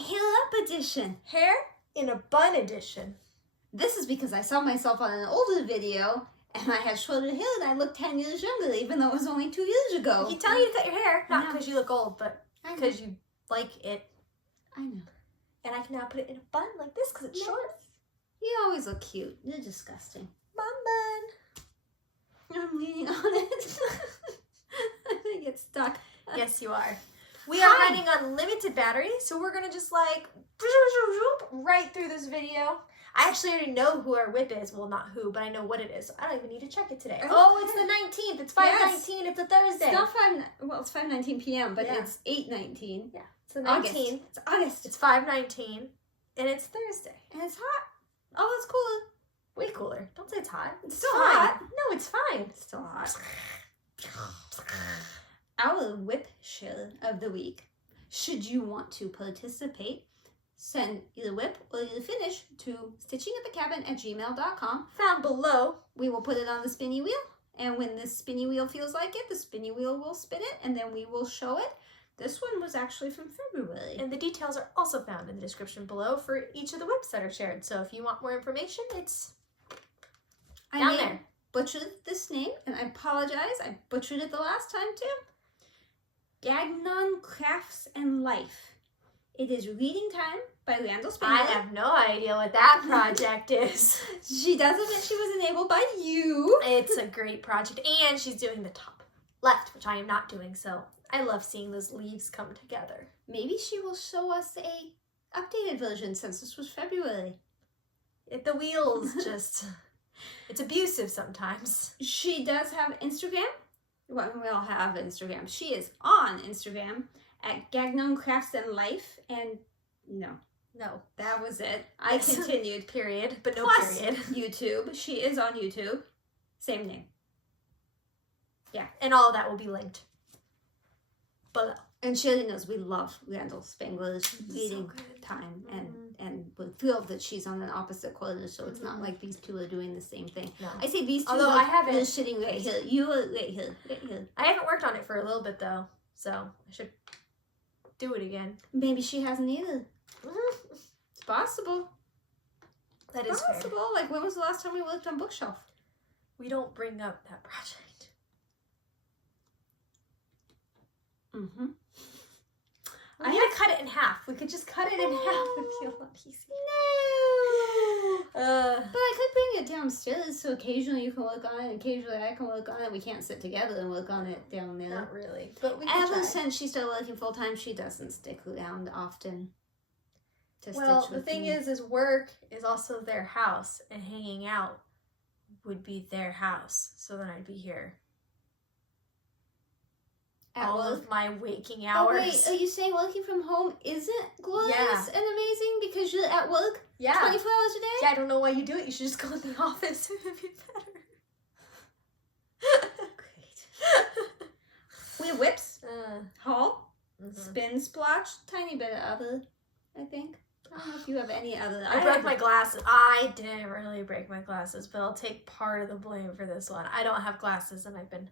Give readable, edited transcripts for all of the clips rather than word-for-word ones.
Hair Up Edition. Hair in a bun edition. This is because I saw myself on an older video and I had shorter hair and I looked 10 years younger, even though it was only 2 years ago. He tell you to cut your hair, not because you look old, but because you like it. I know. And I can now put it in a bun like this because it's short. You always look cute. You're disgusting. Bun bun. I'm leaning on it. I'm gonna get stuck. Yes, you are. We are running on limited battery, so we're gonna just like right through this video. I actually already know who our WIP is. Well, not who, but I know what it is. So I don't even need to check it today. Okay. Oh, it's the 19th. It's 5:19. Yes. It's a Thursday. It's not 5. Well, it's 5:19 p.m., but it's 8:19. Yeah, it's the 19th. It's August. It's 5:19, and it's Thursday. And it's hot. Oh, it's cooler. Way cooler. Don't say it's hot. It's still hot. No, it's fine. It's still hot. Our WIP share of the week. Should you want to participate, send either WIP or either finish to StitchingAtTheCabin@gmail.com. Found below. We will put it on the spinny wheel, and when the spinny wheel feels like it, the spinny wheel will spin it, and then we will show it. This one was actually from February. And the details are also found in the description below for each of the WIPs that are shared. So if you want more information, it's down there. Butchered this name, and I apologize. I butchered it the last time too. Gagnon Crafts and Life. It is Reading Time by Randal Spangler. I have no idea what that project is. She does it and she was enabled by you. It's a great project, and she's doing the top left, which I am not doing, so I love seeing those leaves come together. Maybe she will show us a updated version since this was February. The wheels just, it's abusive sometimes. She does have Instagram. Well, we all have Instagram. She is on Instagram at Gagnon Crafts and Life, and no, that was it. I continued. Period, but no Plus period. YouTube. She is on YouTube. Same name. Yeah. And all of that will be linked below. And Shirley knows we love Randal Spangler's reading time, and we're thrilled that she's on an opposite corner, so it's not like these two are doing the same thing. No. I say these two, although like, I haven't. they're sitting right here. You are right here. Right here. I haven't worked on it for a little bit though, so I should do it again. Maybe she hasn't either. It's possible. That is possible. fair. Like, when was the last time we worked on Bookshelf? We don't bring up that project. Mm-hmm. I need to cut it in half. We could just cut it in half and feel a lot easier. No. But I could bring it downstairs, so occasionally you can work on it, and occasionally I can work on it. We can't sit together and work on it down there. Not really. But we can Ever try. since she started working full time, she doesn't stick around often to Well, stitch the with thing me. is work is also their house, and hanging out would be their house. So then I'd be here. At all work? of my waking Oh hours. wait, are you saying working from home isn't glorious and amazing because you're at work 24 hours a day? Yeah, I don't know why you do it. You should just go in the office. It would be better. Great. We have whips, haul, spin, splotch, tiny bit of other, I think. I don't know if you have any other. I broke my glasses. I didn't really break my glasses, but I'll take part of the blame for this one. I don't have glasses, and I've been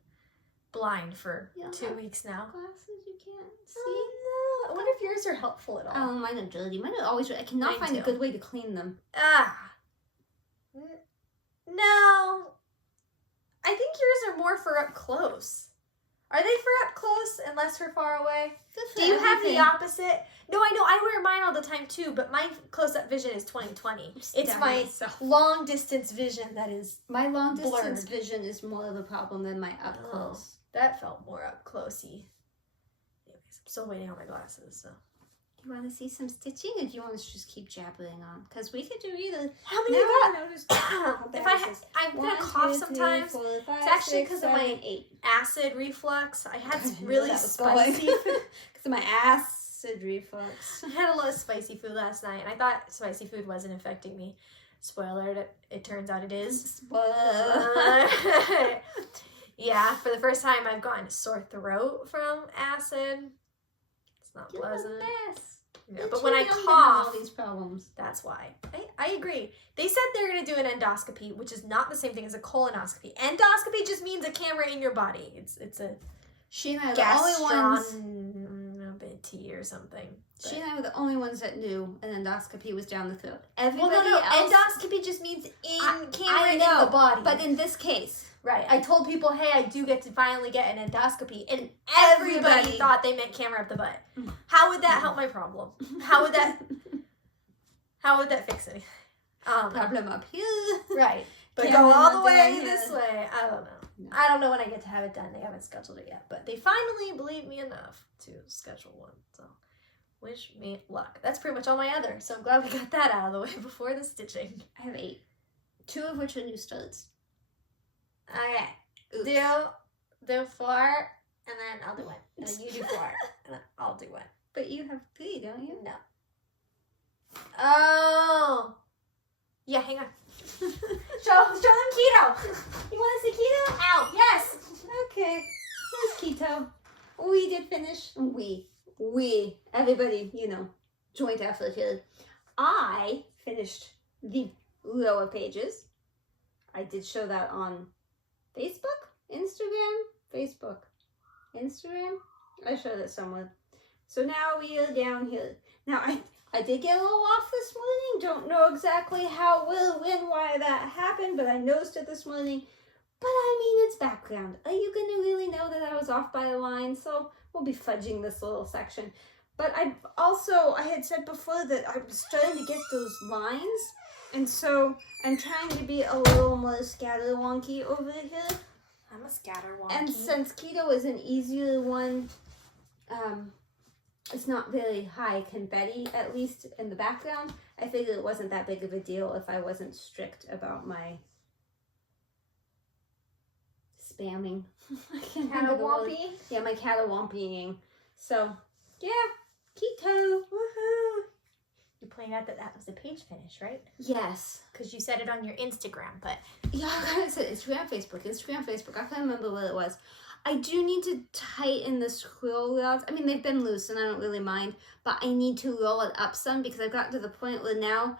blind for 2 weeks now. Glasses you can't see? Oh, no. I wonder if yours are helpful at all. Oh, mine are dirty. Mine are always. I cannot Mine find too. a good way to clean them. No. I think yours are more for up close. Are they for up close and less for far away? Do you have the opposite? No, I know. I wear mine all the time too, but my close-up vision is 20/20. It's my long-distance vision that is my long-distance blurred. vision is more of a problem than my up close. That felt more up closey. Anyways, I'm still waiting on my glasses, so. Do you want to see some stitching, or do you want us to just keep jabbering on? Because we could do either. How many you got? I'm gonna cough sometimes. 3, 4, 5, It's actually 6, because of 7, my 8. acid reflux. I had some really spicy food. Because of my acid reflux. I had a lot of spicy food last night, and I thought spicy food wasn't affecting me. Spoiler, it turns out it is. Yeah, for the first time I've gotten a sore throat from acid. It's not pleasant. Yeah, but when I cough, all these problems. That's why. I agree. They said they're going to do an endoscopy, which is not the same thing as a colonoscopy. Endoscopy just means a camera in your body. It's a she and I are the only ones. tea or something. But... She and I were the only ones that knew an endoscopy was down the throat. Everybody else... Endoscopy just means camera in the body. But in this case... Right. I told people, hey, I do get to finally get an endoscopy. And everybody thought they meant camera up the butt. How would that help my problem? How would that fix it? Problem up here. Right. But go all the way this way. I don't know. No. I don't know when I get to have it done. They haven't scheduled it yet. But they finally believed me enough to schedule one. So wish me luck. That's pretty much all my other. So I'm glad we got that out of the way before the stitching. I have 8. 2 of which are new studs. Okay. Oops. Do 4, and then I'll do 1. And then you do 4, and then I'll do 1. But you have 3, don't you? No. Oh. Yeah, hang on. Show them Keto. You want to see Keto? Ow, yes. Okay. There's Keto. We did finish. We. Everybody, joint effort here. I finished the lower pages. I did show that on Facebook? Instagram? I showed it somewhere. So now we are down here. Now, I did get a little off this morning. Don't know exactly how, when, why that happened, but I noticed it this morning. But it's background. Are you going to really know that I was off by a line? So we'll be fudging this little section. But I had said before that I was starting to get those lines. And so I'm trying to be a little more scatter-wonky over here. I'm a scatter-wonky. And since Keto is an easier one, it's not very high confetti, at least in the background. I figured it wasn't that big of a deal if I wasn't strict about my spamming. Caterwampy? Yeah, my caterwampying. So, yeah, Keto. Woohoo! You pointed out that was a page finish, right? Yes. Because you said it on your Instagram, but... Yeah, I said Instagram, Facebook. I can't remember what it was. I do need to tighten the scroll rods. They've been loose and I don't really mind, but I need to roll it up some because I've gotten to the point where now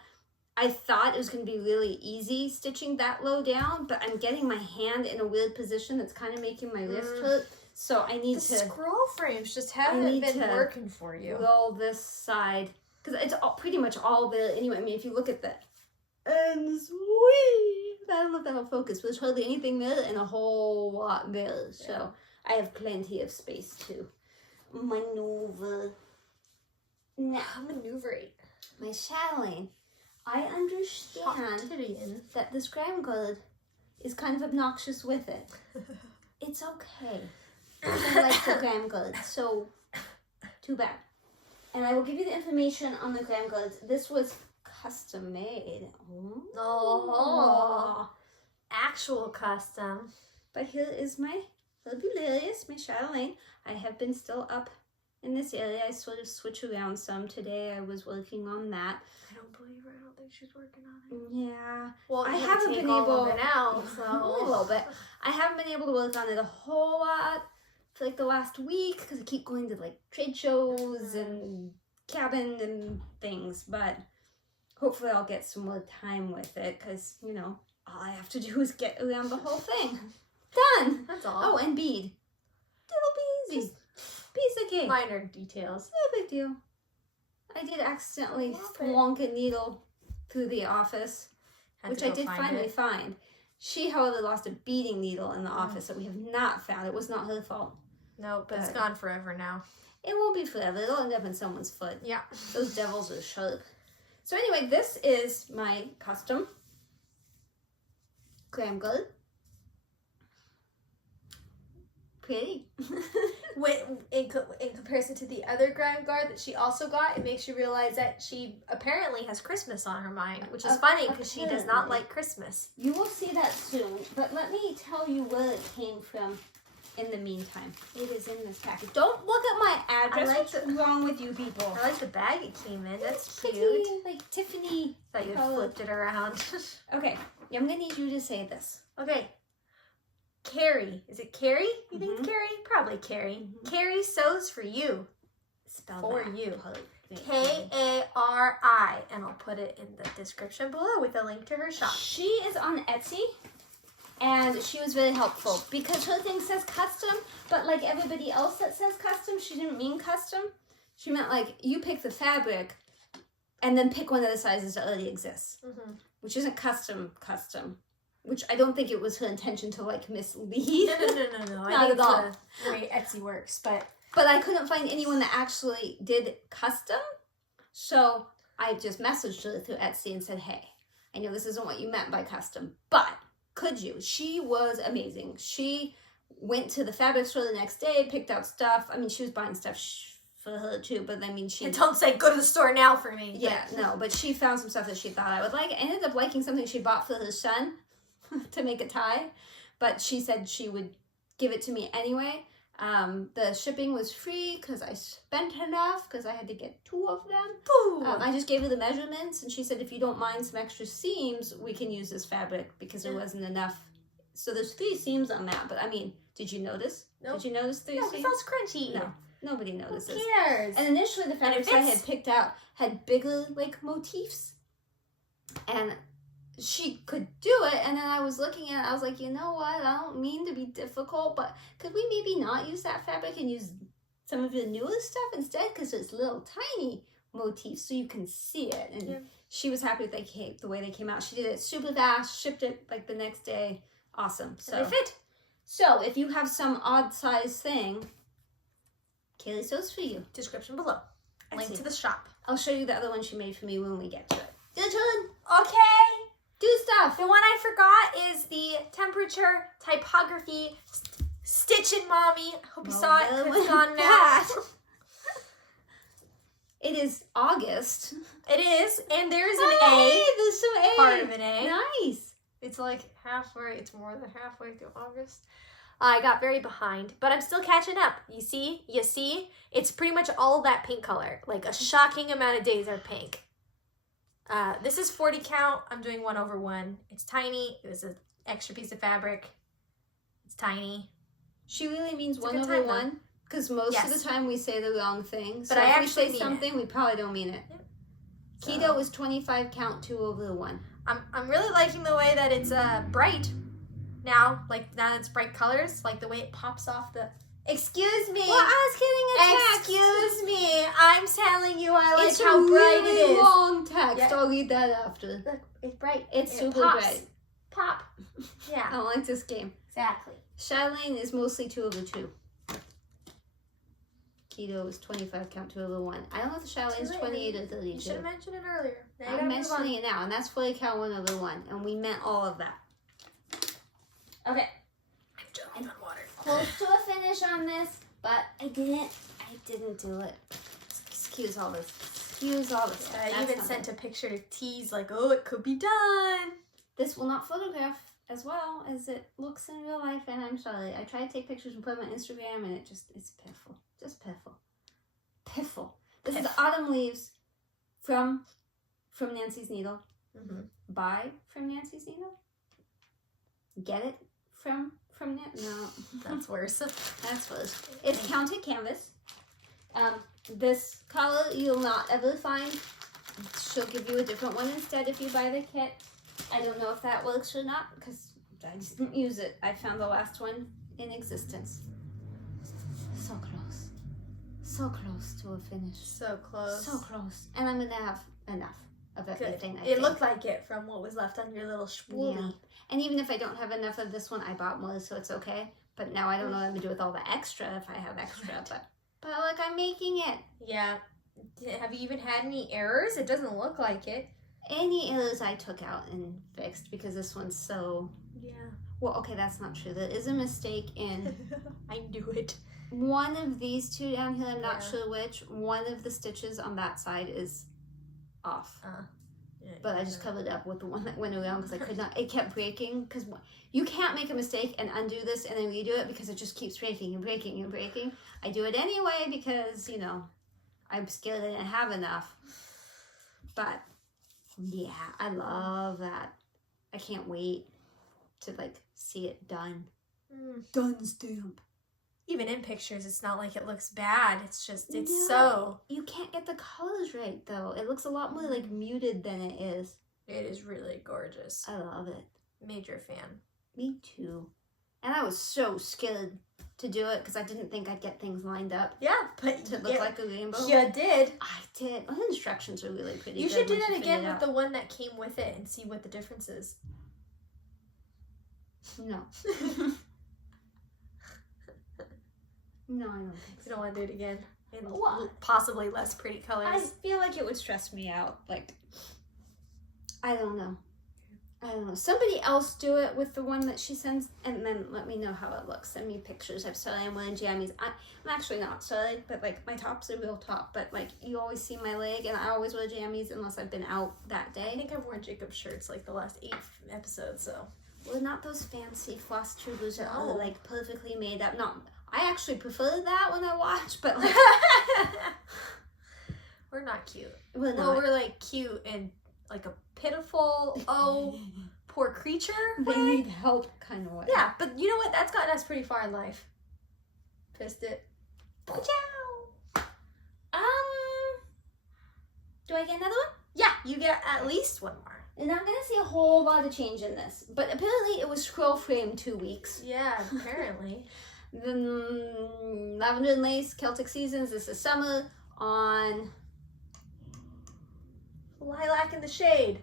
I thought it was going to be really easy stitching that low down, but I'm getting my hand in a weird position that's kind of making my wrist hurt. So I need to... The scroll frames just haven't been working for you. Roll this side. Because it's pretty much all there anyway. If you look at the ends, I don't know if that'll focus, but there's hardly anything there and a whole lot there. So I have plenty of space to maneuver. Now, maneuverate. My Chatelaine, I understand that this Grime Guard is kind of obnoxious with it. It's okay. I like the Grime Guard, so too bad. And I will give you the information on the Grime Guards. This was custom made. Oh. Actual custom. But here is my Mirabilia, my Chatelaine. I have been still up in this area. I sort of switch around some. Today I was working on that. I don't believe her. I don't think she's working on it. Yeah. Well, I haven't been able to now, so a little bit. I haven't been able to work on it a whole lot for like the last week because I keep going to like trade shows and cabin and things, but hopefully I'll get some more time with it because all I have to do is get around the whole thing. Done. That's all. Oh, and bead. It'll be easy. Piece of cake. Minor details. No big deal. I did accidentally thwonk a needle through the office, which I did finally find. She, however, lost a beading needle in the office that we have not found. It was not her fault. No, but it's gone forever now. It won't be forever. It'll end up in someone's foot. Yeah. Those devils are sharp. So anyway, this is my custom Grime Guard. Pretty. In comparison to the other Grime Guard that she also got, it makes you realize that she apparently has Christmas on her mind, which is funny because she does not like Christmas. You will see that soon, but let me tell you where it came from in the meantime. It is in this package. Don't look at my address. What's wrong with you people? I like the bag it came in. That's pretty, cute. like Tiffany. Thought you had flipped it around. Okay, I'm going to need you to say this. Okay. Carrie. Is it Carrie? You think it's Carrie? Probably Carrie. Carrie sews for you. Spell for that. you. Kari. And I'll put it in the description below with a link to her shop. She is on Etsy. And she was very helpful because her thing says custom, but like everybody else that says custom, she didn't mean custom. She meant like you pick the fabric and then pick one of the sizes that already exists, which isn't custom, which I don't think it was her intention to like mislead. No. Not at all. The way Etsy works, but I couldn't find anyone that actually did custom. So I just messaged her through Etsy and said, hey, I know this isn't what you meant by custom, but could you? She was amazing. She went to the fabric store the next day, picked out stuff. I mean, she was buying stuff for her too, but I mean, she... Don't say, go to the store now for me. Yeah, no, but she found some stuff that she thought I would like. I ended up liking something she bought for her son to make a tie, but she said she would give it to me anyway. The shipping was free because I spent enough because I had to get 2 of them. I just gave her the measurements and she said, if you don't mind some extra seams, we can use this fabric because there wasn't enough. So there's 3 seams on that, but I mean, did you notice? Nope. Did you notice 3 seams? No, it's all scrunchy. No, nobody notices. Who cares? And initially the fabrics I had picked out had bigger like motifs. And she could do it, and then I was looking at it, I was like, you know what, I don't mean to be difficult, but could we maybe not use that fabric and use some of the newer stuff instead, because it's little tiny motifs so you can see it. And she was happy with the way they came out. She did it super fast, shipped it like the next day. Awesome. So they fit. So if you have some odd size thing, Kaylee sews for you. Description below. Link to the shop. I'll show you the other one she made for me when we get to it. Your turn. Okay. Do stuff. The one I forgot is the temperature typography stitching mommy. I hope you saw it. It's gone now. It is August. It is, and there's an A. A. There's some A. Part of an A. Nice. It's like halfway. It's more than halfway through August. I got very behind, but I'm still catching up. You see? It's pretty much all that pink color. Like a shocking amount of days are pink. This is 40 count. I'm doing 1/1. It's tiny. It was an extra piece of fabric. It's tiny. She really means 1/1 because most of the time we say the wrong thing. So but if I we actually say something, we probably don't mean it. Yep. Keto is 25 count 2/1. I'm really liking the way that it's bright now. Like now that it's bright colors, like the way it pops off the. Excuse me. Well, I was getting a text. Excuse me. I'm telling you, I like it's how bright really it is. Long text. Yeah. I'll read that after. Look, it's bright. It's super pops. bright. Pop. Yeah. I don't like this game. Exactly. Chatelaine is mostly 2/2. Keto is 25 count 2/1. I don't know if the Chatelaine is 28 or 32. You should have mentioned it earlier. I'm mentioning it now, and that's 40 count 1/1, and we meant all of that. Okay. I'm jumping on water. Close to a finish on this, but I didn't do it. Excuse all this. I even sent a picture to tease like, oh, it could be done. This will not photograph as well as it looks in real life, and I'm sorry. I tried to take pictures and put them on Instagram, and it's piffle. Just piffle. Piffle. This is the Autumn Leaves from Nancy's Needle. Buy from Nancy's Needle. Get it from no. That's worse. That's worse. It's counted canvas. This color you'll not ever find. She'll give you a different one instead if you buy the kit. I don't know if that works or not because I just didn't use it. I found the last one in existence. So close. So close to a finish. So close. So close. And I'm gonna have enough of everything. It looked like it from what was left on your little spoolie. Yeah. And even if I don't have enough of this one, I bought more, so it's okay. But now I don't know what I'm gonna do with all the extra if I have extra. But look, I'm making it. Yeah. Have you even had any errors? It doesn't look like it. Any errors I took out and fixed because this one's so... Yeah. Well, okay, that's not true. There is a mistake in... I knew it. One of these two down here, I'm not sure which. One of the stitches on that side is off. But I just covered it up with the one that went around because I could not... It kept breaking because you can't make a mistake and undo this and then redo it because it just keeps breaking and breaking and breaking. I do it anyway because, you know, I'm scared I didn't have enough. But... yeah, I love that. I can't wait to like see it done. Done stamp. Even in pictures, it's not like it looks bad. It's just, it's No, so... You can't get the colors right though. It looks a lot more like muted than it is. It is really gorgeous. I love it. Major fan. Me too. And I was so scared to do it because I didn't think I'd get things lined up. Yeah, but to look like a rainbow. You did. I did. Well, the instructions are really pretty. You good should do once that you again figure it with the one that came with it and see what the difference is. No. No, I don't think so. You don't want to do it again in What? possibly less pretty colors. I feel like it would stress me out. Like, I don't know. Somebody else do it with the one that she sends, and then let me know how it looks. Send me pictures. I've started. I'm wearing jammies. I'm actually not started, but like my top's a real top. But like you always see my leg, and I always wear jammies unless I've been out that day. I think I've worn Jacob shirts like the last 8 episodes, so. Well, not those fancy FlossTubers that No. are like perfectly made up. Not. I actually prefer that when I watch, but like We're not cute. we're Well, not. we're like cute and like a pitiful, oh, poor creature They way. need help kind of way. Yeah, but you know what? That's gotten us pretty far in life. Fist it. Ciao. Do I get another one? Yeah, you get at least one more. And I'm gonna see a whole lot of change in this, but apparently it was scroll frame 2 weeks. Yeah, apparently. Then Lavender and Lace, Celtic Seasons. This is summer on Lilac in the shade.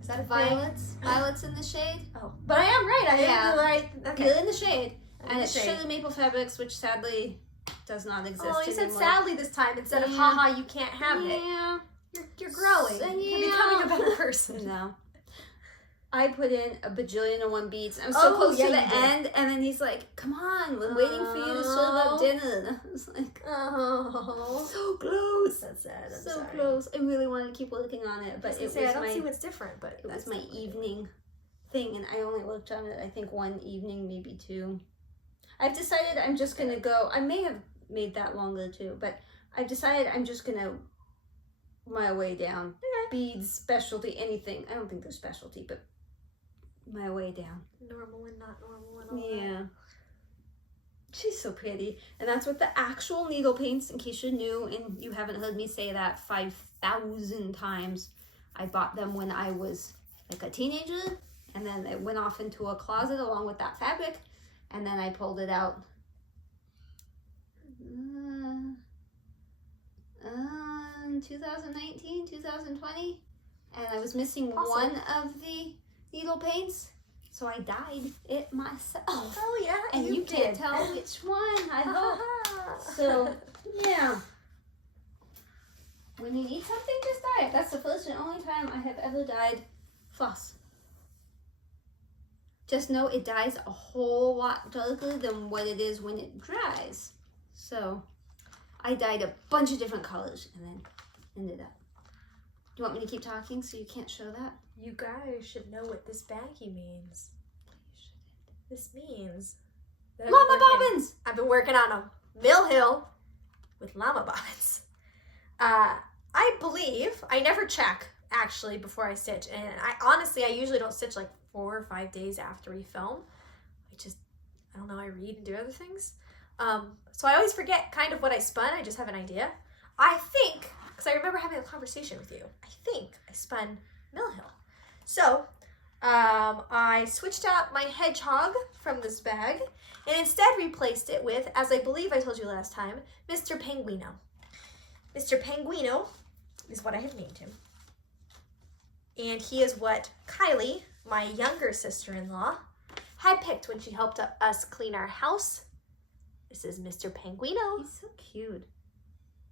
Is that a Violets. Violets in the shade. Oh, but I am right. I Yeah. am right. Okay. You're in the shade. In And the it's shade. Sugar Maple Fabrics, which sadly does not exist Oh, you said anymore. sadly this time instead of Yeah. haha, you can't have it. Yeah. You're growing. So, You're yeah. becoming a better person. No. I put in a bajillion and one beads. I'm so Oh, close yeah, to the you did. end, and then he's like, "Come on, we're waiting for you to serve up Oh. dinner." And I was like, Oh, "So close, that's sad. I'm so sorry. close." I really wanted to keep working on it, I but was it gonna was say, I don't see my what's different, but it was that's my not really evening thing, and I only worked on it I think one evening, maybe 2. I've decided I'm just gonna go. I may have made that longer too, but I've decided I'm just gonna my way down. Beads, specialty, anything. I don't think they're specialty, but my way down. normal and not normal and all Yeah. She's so pretty. And that's what the actual needle paints, in case you're new and you haven't heard me say that 5,000 times. I bought them when I was like a teenager, and then it went off into a closet along with that fabric, and then I pulled it out in 2019, 2020, and I was missing Awesome. one of the needle paints, so I dyed it myself. Oh yeah, And you can't tell which one, I hope. So, yeah. When you need something, just dye it. That's the first and only time I have ever dyed floss. Just know it dyes a whole lot darker than what it is when it dries. So, I dyed a bunch of different colors and then ended up. Do you want me to keep talking so you can't show that? You guys should know what this baggie means. This means that Llama bobbins! I've been working on a Mill Hill with llama bobbins. I believe, I never check actually before I stitch, and I usually don't stitch like 4 or 5 days after we film. I don't know, I read and do other things. So I always forget kind of what I spun. I just have an idea. I think, because I remember having a conversation with you, I think I spun Mill Hill. So I switched out my hedgehog from this bag and instead replaced it with, as I believe I told you last time, Mr. Penguino. Mr. Penguino is what I have named him. And he is what Kylie, my younger sister-in-law, had picked when she helped us clean our house. This is Mr. Penguino. He's so cute.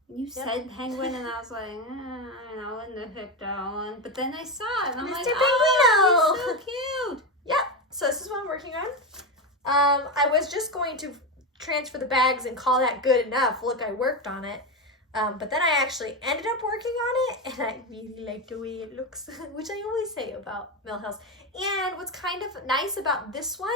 You said penguin, and I was like, I wouldn't have picked that one. But then I saw it, and I'm Mr. like, Penguino. oh, he's so cute. Yep. So this is what I'm working on. I was just going to transfer the bags and call that good enough. Look, I worked on it. But then I actually ended up working on it, and I really like the way it looks, which I always say about Mill Hills. And what's kind of nice about this one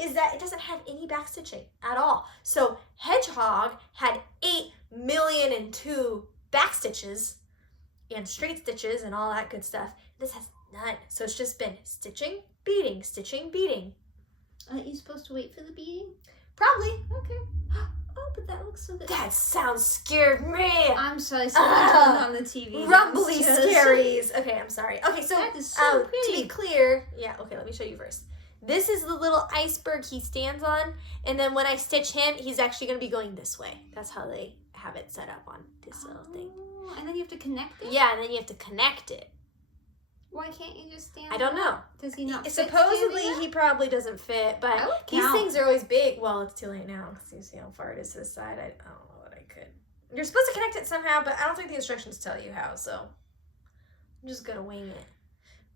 is that it doesn't have any back stitching at all. So Hedgehog had 8,000,002 back stitches and straight stitches and all that good stuff. This has none. So it's just been stitching, beading, stitching, beading. Aren't you supposed to wait for the beading? Probably. Okay. Oh, but that looks so good. That sounds scared me. I'm sorry, someone turned on the TV. Rumbly downstairs. scaries. Okay, I'm sorry. Okay, so That is so to pretty. be clear, yeah, okay, let me show you first. This is the little iceberg he stands on, and then when I stitch him, he's actually going to be going this way. That's how they have it set up on this little thing. And then you have to connect it? Yeah, and then you have to connect it. Why can't you just stand I don't know. Does he not fit Supposedly, standing he probably doesn't fit, but these things are always big. Well, it's too late now because you see how far it is to this side. I don't know what I could. You're supposed to connect it somehow, but I don't think the instructions tell you how, so I'm just going to wing it.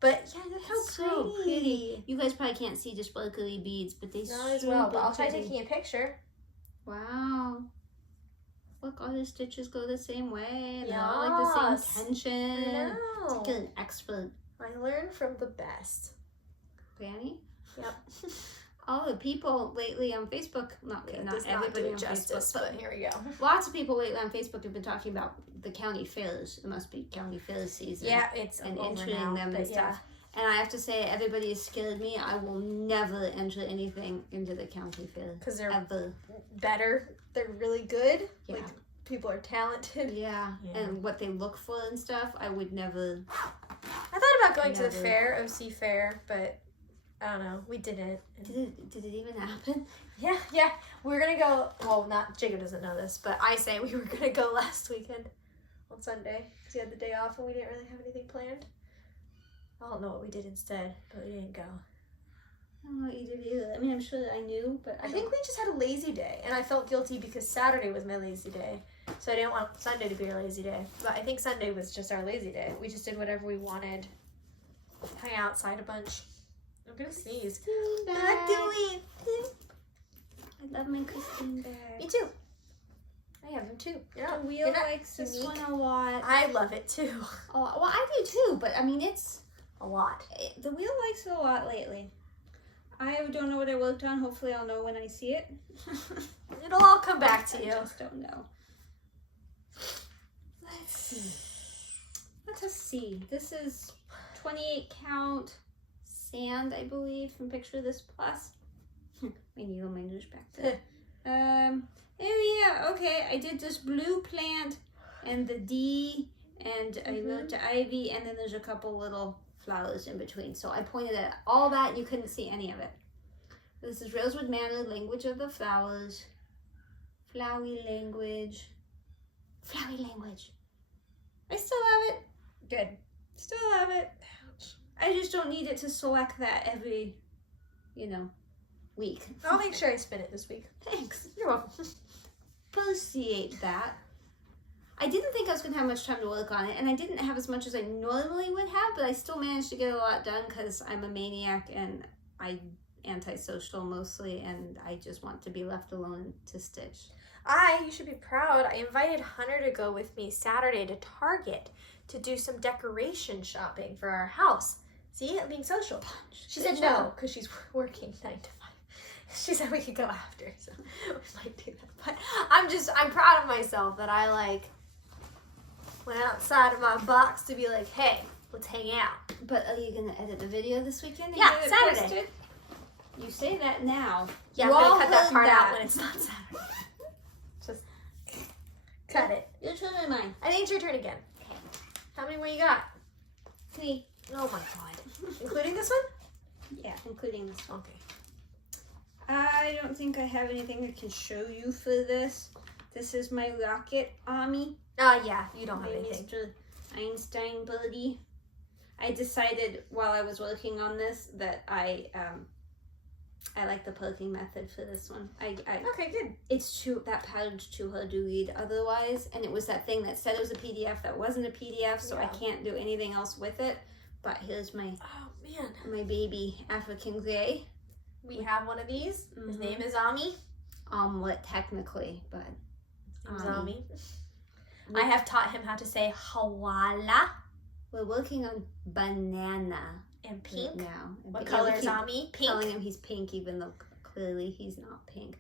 But yeah, look how so pretty. You guys probably can't see the sparkly beads, but they not as well. But I'll try taking a picture. Wow. Look, all the stitches go the same way. They're all like the same tension. I know. It's like an expert. I learn from the best. Granny? Yep. All the people lately on Facebook, not everybody on justice, Facebook, but here we go. Lots of people lately on Facebook have been talking about the county fairs. It must be county fair season. Yeah, it's and over entering now, them and stuff. And I have to say, everybody has scared me. I will never enter anything into the county fair. Because they're ever. Better. They're really good. Yeah. Like, people are talented. Yeah. And what they look for and stuff, I would never. I thought about going to the fair, OC fair, but I don't know. We didn't. Did it even happen? Yeah. We're going to go. Well, Jacob doesn't know this, but I say we were going to go last weekend on Sunday because he had the day off and we didn't really have anything planned. I don't know what we did instead, but we didn't go. I don't know what you did either. I mean, I'm sure I knew, but I think we just had a lazy day, and I felt guilty because Saturday was my lazy day, so I didn't want Sunday to be our lazy day. But I think Sunday was just our lazy day. We just did whatever we wanted. Hang outside a bunch. I'm gonna sneeze. Not doing. I love my Christine bag. Me too. I have them too. The wheel likes this one a lot. I love it too. Oh, well, I do too, but I mean, it's a lot. The wheel likes it a lot lately. I don't know what I worked on. Hopefully I'll know when I see it. It'll all come back to you. I just don't know. Let's see. Let us see. This is 28 count sand, I believe, from Picture This Plus. My needle minder's back there. Oh yeah, okay. I did this blue plant and the D, and I wrote the ivy, and then there's a couple little flowers in between. So I pointed at all that and you couldn't see any of it. This is Rosewood Manor, Language of the Flowers. Flowy language. Flowy language. I still have it. Good. Still have it. Ouch. I just don't need it to select that every, week. I'll make sure I spin it this week. Thanks. You're welcome. Appreciate that. I didn't think I was going to have much time to work on it, and I didn't have as much as I normally would have, but I still managed to get a lot done because I'm a maniac and I'm antisocial mostly, and I just want to be left alone to stitch. You should be proud. I invited Hunter to go with me Saturday to Target to do some decoration shopping for our house. See, I'm being social. She said no, because she's working 9 to 5. She said we could go after, so we might do that. But I'm proud of myself that I went outside of my box to be like, hey, let's hang out. But are you going to edit the video this weekend? Yeah, Saturday. Posted? You say that now. Yeah, I'm going to cut that part out when it's not Saturday. Just cut it. Your turn or mine? I think it's your turn again. Okay. How many more you got? 3. Oh my god. Including this one? Yeah, including this one. Okay. I don't think I have anything I can show you for this. This is my rocket army. Yeah, you don't have anything. Mr. Einstein buddy. I decided while I was working on this that I like the poking method for this one. Okay, good. That pattern's too hard to read otherwise, and it was that thing that said it was a PDF that wasn't a PDF, so I can't do anything else with it. But here's my my baby African gray. We have one of these. His name is Ami. Omelet technically, but Ami. I have taught him how to say hawala. We're working on banana and pink right now. What color is Ami? Pink. Telling him he's pink, even though clearly he's not pink.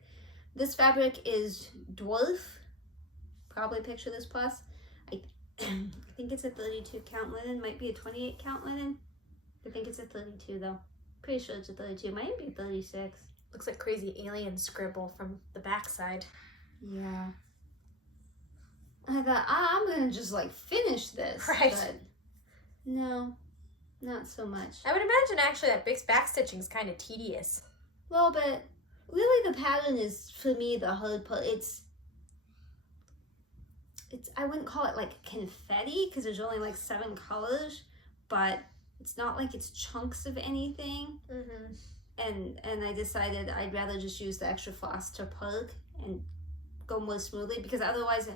This fabric is dwarf. Probably Picture This Plus. I think it's a 32 count linen. Might be a 28 count linen. I think it's a 32 though. Pretty sure it's a 32. Might be 36. Looks like crazy alien scribble from the backside. Yeah. I thought, I'm gonna just finish this. Right. But no. not so much. I would imagine actually that big back stitching is kind of tedious. Well, but really the pattern is, for me, the hard part. It's I wouldn't call it like confetti because there's only like 7 colors, but it's not like it's chunks of anything. And I decided I'd rather just use the extra floss to perk and go more smoothly, because otherwise,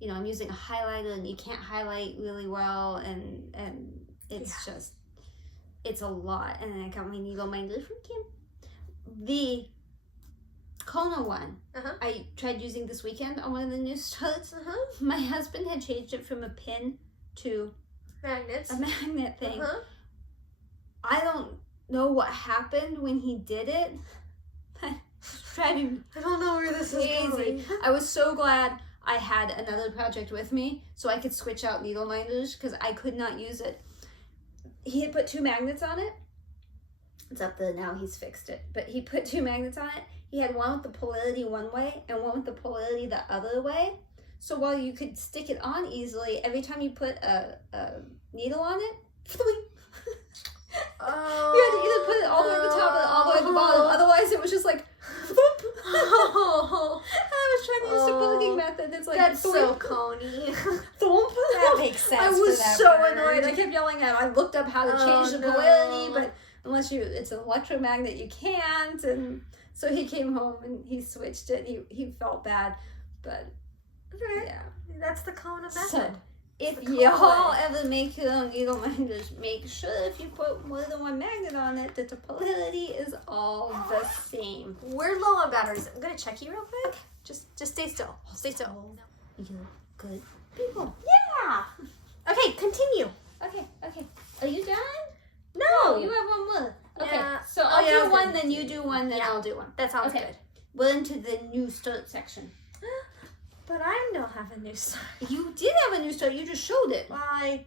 you know, I'm using a highlighter and you can't highlight really well, and it's just, it's a lot. And then I got my needle minder from Kim. The Kona one, I tried using this weekend on one of the new starts. My husband had changed it from a pin to magnets, a magnet thing. I don't know what happened when he did it. Driving, I don't know where this is going. I was so glad I had another project with me so I could switch out needle minders, because I could not use it. He had put 2 magnets on it. It's up there now, he's fixed it. But he put 2 magnets on it. He had one with the polarity one way and one with the polarity the other way. So while you could stick it on easily, every time you put a needle on it, you had to either put it all the way at the top or all the way at the bottom. Otherwise, it was just like, I was trying to use the poking method. It's like, that's so coney. That makes sense. I was so annoyed. I kept yelling at him. I looked up how to change the polarity, but unless it's an electromagnet, you can't. And so he came home and he switched it. He felt bad, but yeah, that's the Kona method. So, if y'all ever make your own needle minders, make sure if you put more than 1 magnet on it that the polarity is all the same. We're low on batteries. I'm gonna check you real quick. Just stay still. Stay still. You're good people. Yeah. Okay, continue. Okay. Are you done? No, you have one more. Okay, yeah. So I'll do one, then you do one, then I'll do one. That sounds good. We're into the new start section. But I don't have a new start. You did have a new start. You just showed it. I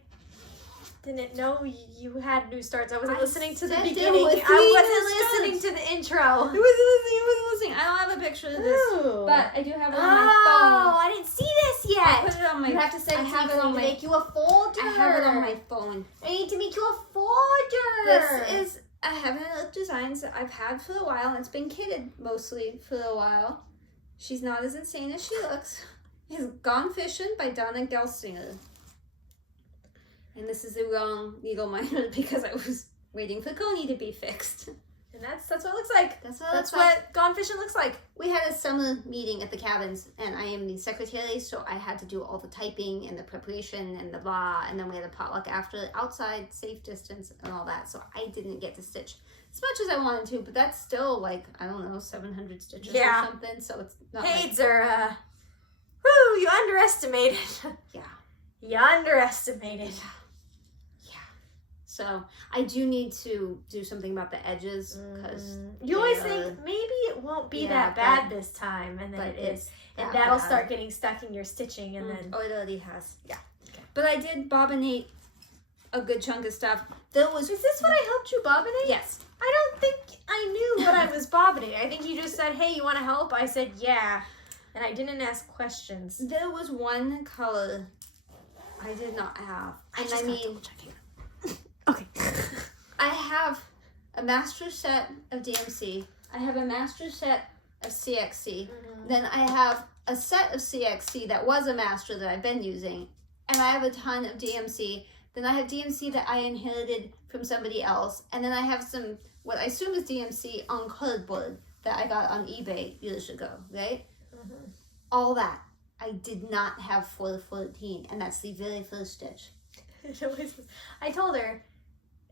didn't know you had new starts. I wasn't listening to the said beginning. there were 3 I wasn't listening to the intro. You wasn't listening. I don't have a picture of this, but I do have it on my phone. Oh, I didn't see this yet. I put it on my. You have to send it to me to make you a folder. I have it on my phone. I need to make you a folder. This is a Heaven and Earth designs that I've had for a while. It's been kitted mostly for a while. She's not as insane as she looks. It's Gone Fishing by Donna Gelsinger. And this is the wrong needle minder because I was waiting for Coney to be fixed. And that's what it looks like. That's what Gone Fishing looks like. We had a summer meeting at the cabins, and I am the secretary, so I had to do all the typing and the preparation and the blah, and then we had a potluck after, outside, safe distance, and all that, so I didn't get to stitch as much as I wanted to, but that's still like, I don't know, 700 stitches or something, so it's not HAEDs are, woo, you underestimated. Yeah. You underestimated. Yeah. So I do need to do something about the edges, because you always think maybe it won't be that bad this time, and then it is, and that'll start getting stuck in your stitching, and then it already has. Yeah. Okay. But I did bobbinate a good chunk of stuff. Is this what I helped you bobbinate? Yes. I don't think I knew what I was bobbinating. I think you just said, "Hey, you want to help?" I said, "Yeah," and I didn't ask questions. There was one color I did not have, and I mean. Okay. I have a master set of DMC. I have a master set of CXC. Then I have a set of CXC that was a master that I've been using. And I have a ton of DMC. Then I have DMC that I inherited from somebody else. And then I have some, what I assume is DMC on cardboard that I got on eBay years ago, right? All that. I did not have for the 14. And that's the very first stitch. I told her,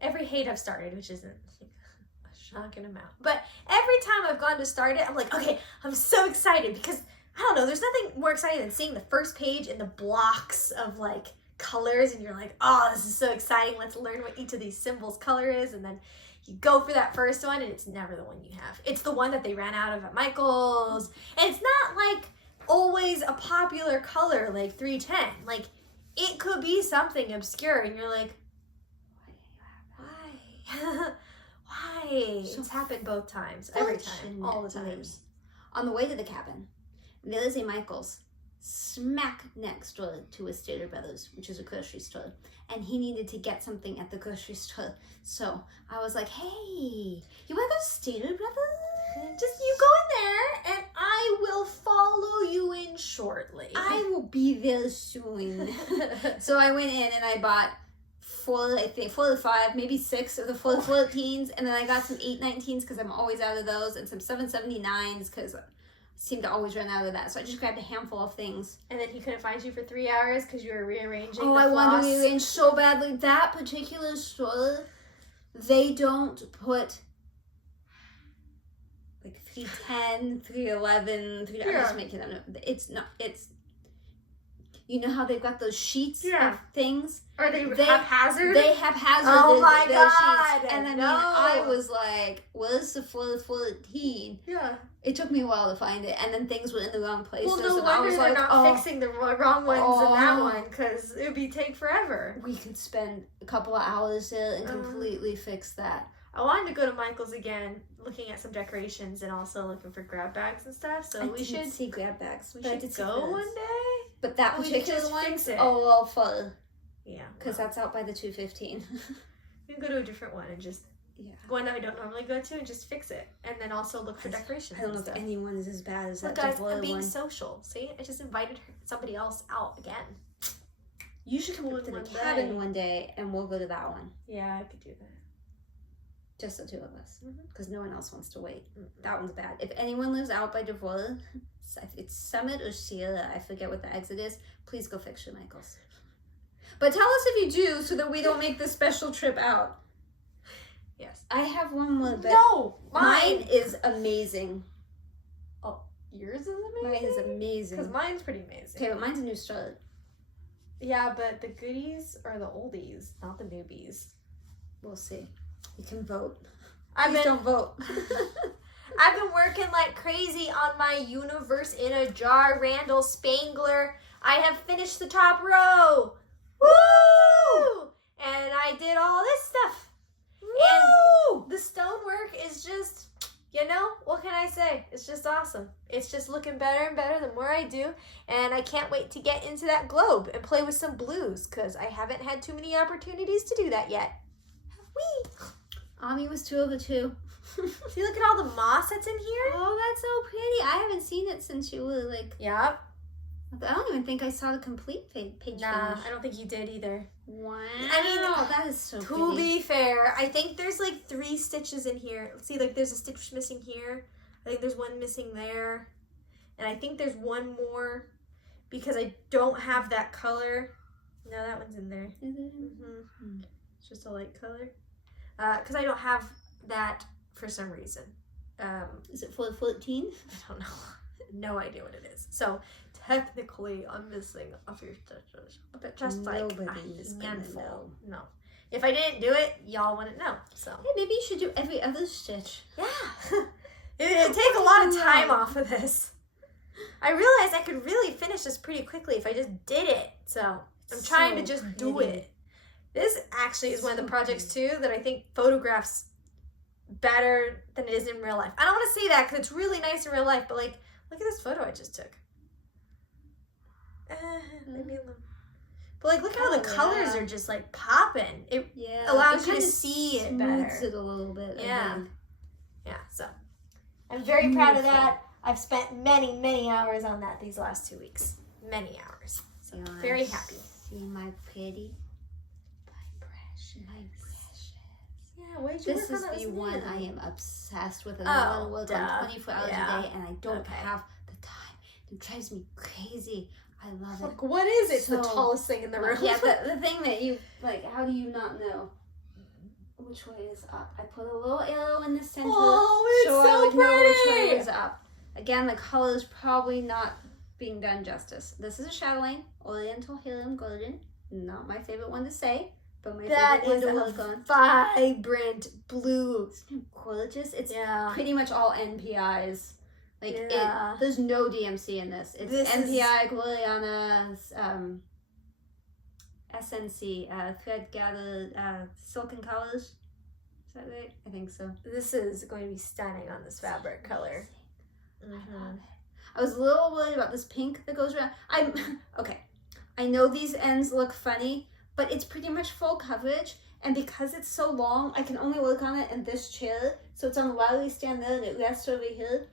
every HAED I've started, which isn't a shocking amount, but every time I've gone to start it, I'm like, okay, I'm so excited because, I don't know, there's nothing more exciting than seeing the first page and the blocks of like colors, and you're like, oh, this is so exciting, let's learn what each of these symbols color is, and then you go for that first one, and it's never the one you have. It's the one that they ran out of at Michael's, and it's not like always a popular color like 310, like it could be something obscure, and you're like, why? So it's happened both times, every time, all the times. On the way to the cabin, there is a Michael's smack next door to a Stater Brothers, which is a grocery store. And he needed to get something at the grocery store. So I was like, hey, you want to go to Stater Brothers? Just you go in there and I will follow you in shortly. I will be there soon. So I went in and I bought 4 to 5, maybe 6 of the 414s. And then I got some 819s because I'm always out of those. And some 779s because I seem to always run out of that. So I just grabbed a handful of things. And then he couldn't find you for 3 hours because you were rearranging Oh, the I wanted floss. to rearrange so badly. That particular store, they don't put like 310, 311, 3... I'm just making that up. It's not... It's... You know how they've got those sheets of things? Are they haphazard? They haphazard. Oh my those God! Sheets. And no. I was like, well, this is the 414. Yeah. It took me a while to find it, and then things were in the wrong places. Well, no and I wonder was they're like, not fixing the wrong ones in that one, because it would take forever. We could spend a couple of hours there and completely fix that. I wanted to go to Michael's again, looking at some decorations and also looking for grab bags and stuff. So we should see grab bags. We should go one day. But that particular one, fix it. oh, well, fun. Yeah, because that's out by the 215. We can go to a different one and just one that we don't normally go to and just fix it, and then also look for decorations. I don't know if anyone is as bad as that. Look, guys, I'm being social. See, I just invited somebody else out again. You should come to the cabin one day, and we'll go to that one. Yeah, I could do that. Just the 2 of us, because no one else wants to wait. That one's bad. If anyone lives out by Devola, it's Summit or Sierra, I forget what the exit is, please go fix your Michaels. But tell us if you do, so that we don't make this special trip out. Yes. I have one more. No! Mine is amazing. Oh, yours is amazing? Mine is amazing. Because mine's pretty amazing. Okay, but mine's a new start. Yeah, but the goodies are the oldies, not the newbies. We'll see. You can vote. Please don't vote. I've been working like crazy on my Universe in a Jar Randal Spangler. I have finished the top row. Woo! And I did all this stuff. Woo! And the stonework is just, you know, what can I say? It's just awesome. It's just looking better and better the more I do. And I can't wait to get into that globe and play with some blues because I haven't had too many opportunities to do that yet. Whee! Ami was 2 over 2. See, look at all the moss that's in here. Oh, that's so pretty. I haven't seen it since you were like... Yep. I don't even think I saw the complete page Nah, finish. I don't think you did either. Wow. I mean, that is so pretty. To be fair, I think there's like 3 stitches in here. See, like there's a stitch missing here. I think there's one missing there. And I think there's one more because I don't have that color. No, that one's in there. Is it? It's just a light color. Because I don't have that for some reason. Is it 414? I don't know. No idea what it is. So technically, I'm missing a few stitches, but just like a handful. No, if I didn't do it, y'all wouldn't know. So hey, maybe you should do every other stitch. Yeah, it'd take a lot of time off of this. I realized I could really finish this pretty quickly if I just did it. So I'm trying to just do it. This actually is one of the projects too that I think photographs better than it is in real life. I don't want to say that because it's really nice in real life, but like, look at this photo I just took. Maybe a little. But like, look how the colors are just like popping. It allows you to see it better. Smooths it a little bit. Yeah. Yeah. So I'm very proud of that. I've spent many, many hours on that these last 2 weeks. Many hours. So very happy. See my pretty. Yeah, what did you This work is on the one I am obsessed with, and Oh, I want to work duh. on 24 hours a day, and I don't Okay. have the time. It drives me crazy. I love it. Like, what is it? It's the So- tallest thing in the room. Yeah, the thing that you, like, how do you not know which way is up? I put a little arrow in the center Oh, it's so I so would know which way pretty. is up. Again, the color is probably not being done justice. This is a Chatelaine, Oriental Helium Golden. Not my favorite one to say, but my That favorite is one to a work on. vibrant blue. Gorgeous. It's Yeah. pretty much all NPIs. Like Yeah. there's no DMC in this. It's This NPI, Gloriana's, SNC, Thread Gather, Silken Colors. Is that right? I think so. This is going to be stunning on this fabric color. I love it. I was a little worried about this pink that goes around. Okay. I know these ends look funny, but it's pretty much full coverage. And because it's so long, I can only work on it in this chair. So it's on the Wiley stand there and it rests over here.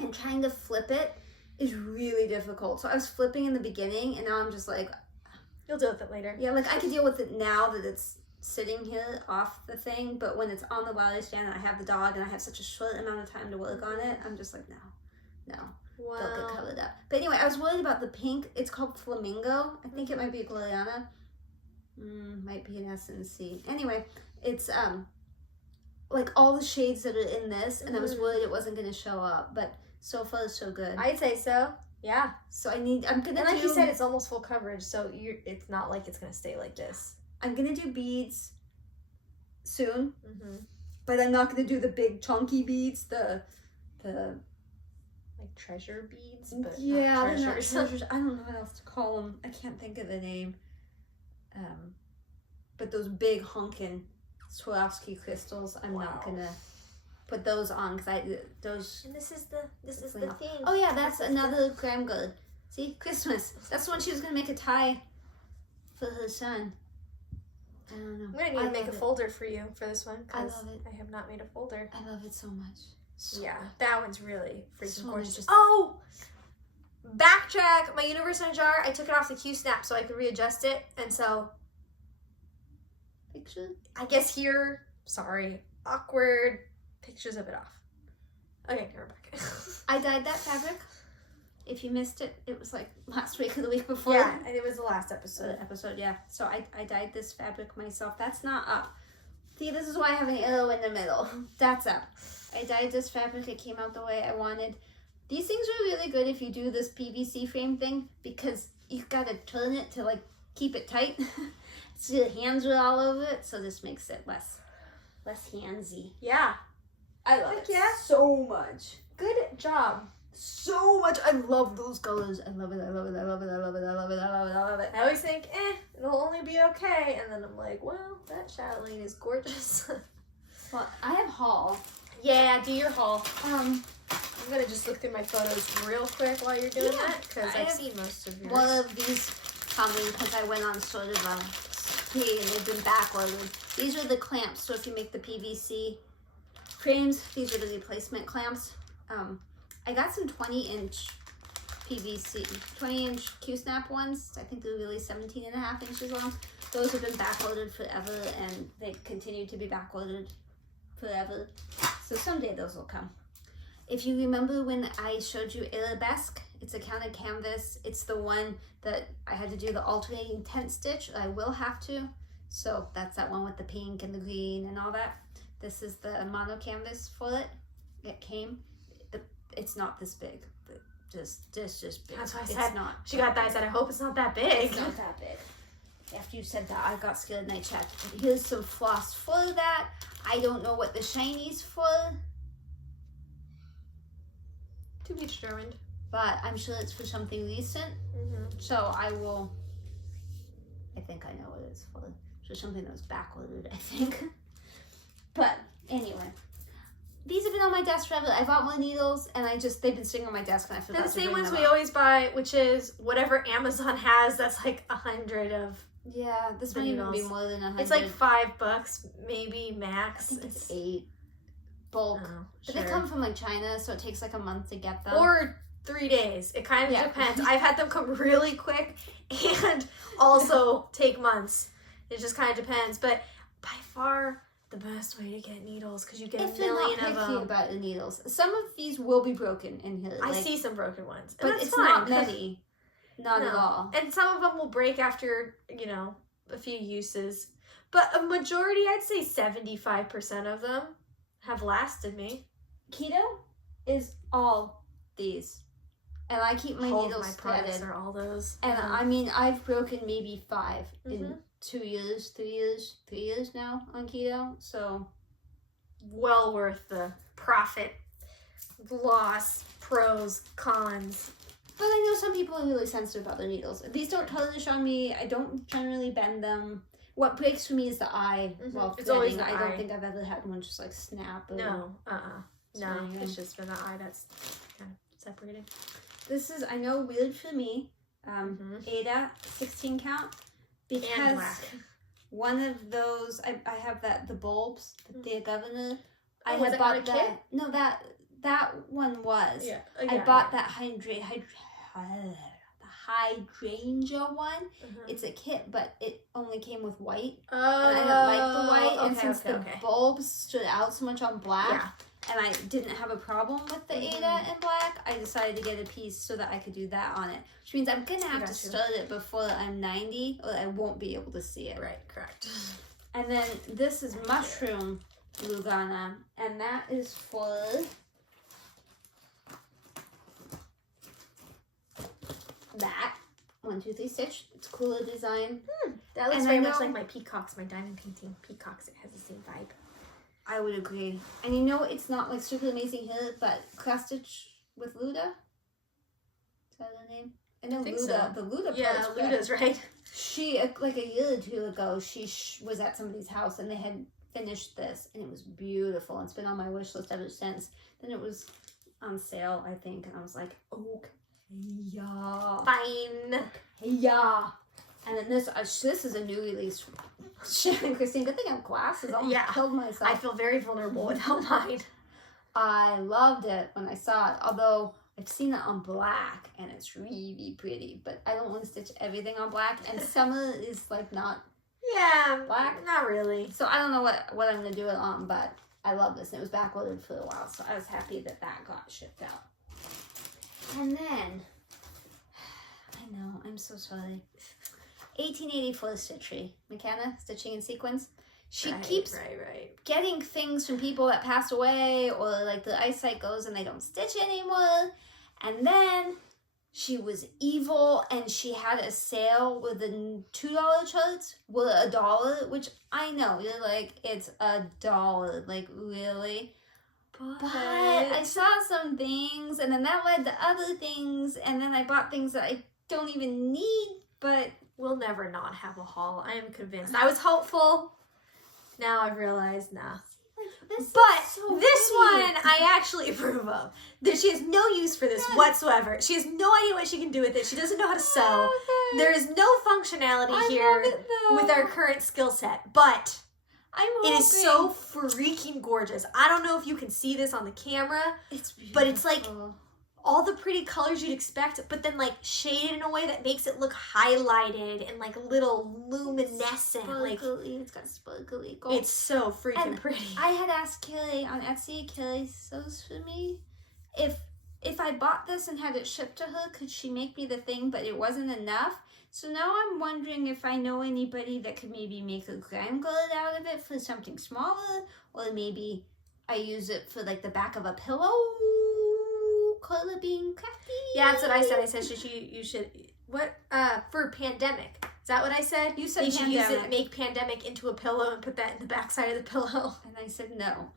And trying to flip it is really difficult. So I was flipping in the beginning and now I'm just like... You'll deal with it later. Yeah, like I can deal with it now that it's sitting here off the thing. But when it's on the Wiley stand and I have the dog and I have such a short amount of time to work on it, I'm just like, no. Wow. Don't get covered up. But anyway, I was worried about the pink. It's called Flamingo. I think it might be a Gloriana. Might be an S&C. Anyway, it's like all the shades that are in this, and I was worried it wasn't going to show up, but so far so good. I'd say so. Yeah. So I'm gonna and like you said, it's almost full coverage, so it's not like it's gonna stay like this. I'm gonna do beads soon, but I'm not gonna do the big chunky beads. The like treasure beads, but yeah, not they're not treasures. treasures. I don't know what else to call them. I can't think of the name. But those big honkin' Swarovski crystals, I'm not gonna put those on because those. And this is the thing. Oh yeah, that's another Grime Guard. See, Christmas. That's the one she was gonna make a tie for her son. I don't know. I'm gonna need to make a folder for you for this one because I love it. I have not made a folder. I love it so much. Yeah, that one's really freaking gorgeous. Just... Oh! Backtrack! My universe in a jar, I took it off the Q-snap so I could readjust it, and so... Picture? I guess here, sorry, awkward pictures of it off. Okay, we're back. I dyed that fabric. If you missed it, it was like last week or the week before. Yeah, and it was the last episode. Yeah. So I dyed this fabric myself. That's not up. See, this is why I have an arrow in the middle. That's up. I dyed this fabric. It came out the way I wanted. These things are really good if you do this PVC frame thing because you've got to turn it to like keep it tight. So your hands are all over it. So this makes it less handsy. Yeah. I love it so much. Good job. So much. I love those colors. I love it. I love it. I love it. I love it. I love it. I love it. I love it. I always think, it'll only be okay. And then I'm like, well, that chatelaine is gorgeous. Well, I have haul. Yeah, do your haul. I'm going to just look through my photos real quick while you're doing that. Because I've seen most of yours. One of these coming because I went on sort of a spree and they've been backordered. These are the clamps. So if you make the PVC frames, these are the replacement clamps. I got some 20-inch PVC, 20-inch Q-snap ones. I think they're really 17.5 inches long. Those have been backloaded forever, and they continue to be backloaded forever. So someday those will come. If you remember when I showed you Arabesque, it's a counted canvas. It's the one that I had to do the alternating tent stitch. I will have to. So that's that one with the pink and the green and all that. This is the mono canvas for it. It came. It's not this big, but just big. That's why I it's said not. She got that. I said, I hope it's not that big. It's not that big. After you said that, I got scared and I checked. Here's some floss for that. I don't know what the shiny's for. To be determined. But I'm sure it's for something recent. So I think I know what it's for. For something that was backloaded, I think. But anyway. These have been on my desk forever. I bought more needles and they've been sitting on my desk and I forgot to bring them up. They're the same ones we always buy, which is whatever Amazon has that's like 100 of. Yeah, this might even be more than 100. It's like $5, maybe max. I think it's 8 bulk. Oh, but they come from like China, so it takes like a month to get them. Or 3 days. It kind of depends. I've had them come really quick and also take months. It just kind of depends. But by far the best way to get needles because you get if a million you're of not them. picky about the needles, some of these will be broken in here. I see some broken ones, but it's not many, not at all. And some of them will break after a few uses, but a majority, I'd say 75% of them have lasted me. Keto is all these, and I keep my needles threaded. Are all those, and I mean I've broken maybe 5 in 2 years, 3 years now on keto, so well worth the profit, loss, pros, cons. But I know some people are really sensitive about their needles. These don't tarnish on me. I don't generally bend them. What breaks for me is the eye. Well, it's always the I eye. don't think I've ever had one just like snap. Or No, no. Snap. It's just for the eye. That's kind of separated. This is, I know, weird for me. Ada 16 count. Because And black. one of those, I have the bulbs, the governor. I was had it bought on a that. kit? No, that one was. Yeah. I bought that the hydrangea one. It's a kit, but it only came with white. Oh, And I didn't like the white. Okay, And since the bulbs stood out so much on black, and I didn't have a problem with the Ada in black, I decided to get a piece so that I could do that on it. Which means I'm going to have to start it before I'm 90, or I won't be able to see it. Right, correct. And then this is Mushroom Lugana, and that is for that. 1, 2, 3 stitch. It's cooler design. That looks very much like my peacocks, my diamond painting peacocks. It has the same vibe. I would agree. And you know, it's not like super amazing here, but Cross Stitch with Luda. Is that her name? I know Luda. So. The Luda part's Luda's right. She, like a year or two ago, she was at somebody's house and they had finished this, and it was beautiful. It's been on my wish list ever since. Then it was on sale, I think, and I was like, okay, yeah, fine, yeah. And then this is a new release. Sharon, Christine, good thing I have glasses. I almost killed myself. I feel very vulnerable without mine. I loved it when I saw it, although I've seen it on black and it's really pretty, but I don't want to stitch everything on black, and summer is like not black. Not really. So I don't know what I'm going to do it on, but I love this, and it was backloaded for a while, so I was happy that got shipped out. And then, I know, I'm so sorry. 1884 Stitchery, McKenna, Stitching in Sequence. She keeps getting things from people that passed away, or like the eyesight goes and they don't stitch anymore. And then she was evil and she had a sale with the $2 charts with $1, which I know, you're like, it's $1. Like, really? But I saw some things, and then that led to other things, and then I bought things that I don't even need, but we'll never not have a haul. I am convinced. I was hopeful. Now I've realized, nah. This one I actually approve of. She has no use for this whatsoever. She has no idea what she can do with it. She doesn't know how to sew. There is no functionality here with our current skill set, but it is so freaking gorgeous. I don't know if you can see this on the camera, but it's like all the pretty colors you'd expect, but then like shaded in a way that makes it look highlighted and like little luminescent. It's got sparkly gold. It's so freaking pretty. I had asked Kelly on Etsy, Kelly sews for me, if I bought this and had it shipped to her, could she make me the thing, but it wasn't enough. So now I'm wondering if I know anybody that could maybe make a Grime Guard out of it for something smaller, or maybe I use it for like the back of a pillow. Color being crafty. Yeah, that's what I said. I said you should for pandemic. Is that what I said? You said you should use it, make pandemic into a pillow and put that in the back side of the pillow. And I said no.